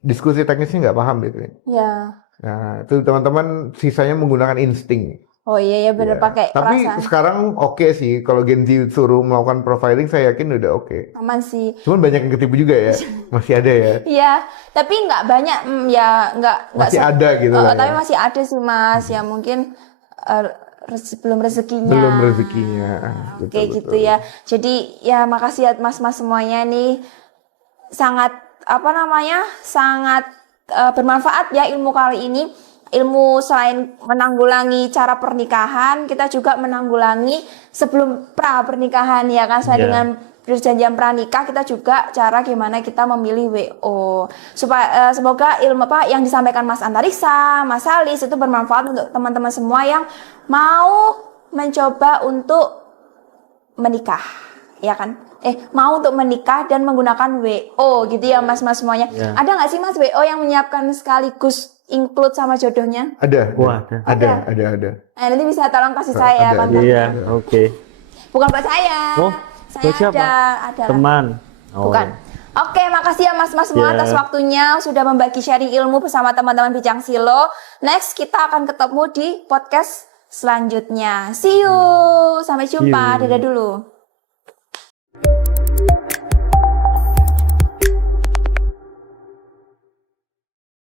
diskusi teknisnya nggak paham gitu. Ya. Nah, itu teman-teman sisanya menggunakan insting. Oh iya ya bener, Ya. pakai Tapi perasaan. sekarang oke sih, kalau Gen Z suruh melakukan profiling, saya yakin udah oke. Aman sih. Cuman banyak yang ketipu juga ya, masih ada ya. Iya, tapi nggak banyak, ya nggak Masih ada gitu lah tapi ya. masih ada sih Mas, ya mungkin belum rezekinya. Belum rezekinya. Oke Betul, gitu betul. ya. Jadi ya makasih ya Mas-mas semuanya nih, sangat sangat bermanfaat ya ilmu kali ini. Ilmu selain menanggulangi cara pernikahan, kita juga menanggulangi sebelum pra pernikahan ya kan. Selain Iya. dengan perjanjian pranikah, kita juga cara gimana kita memilih WO. Supaya semoga ilmu yang disampaikan Mas Antariksa, Mas Salis itu bermanfaat untuk teman-teman semua yang mau mencoba untuk menikah, ya kan? Mau untuk menikah dan menggunakan WO gitu ya Mas-mas semuanya. Ya. Ada nggak sih Mas WO yang menyiapkan sekaligus include sama jodohnya? Ada. Wah, ada. Nanti bisa tolong kasih saya Ada. kontaknya. Iya, oke. Bukan buat saya. Oh, Saya buat siapa? ada lah. Teman. Oh. Bukan. Oke, makasih ya mas-mas semua Ya. atas waktunya sudah membagi sharing ilmu bersama teman-teman Bincang Silo. Next kita akan ketemu di podcast selanjutnya. See you. Sampai jumpa. See you. Dadah dulu.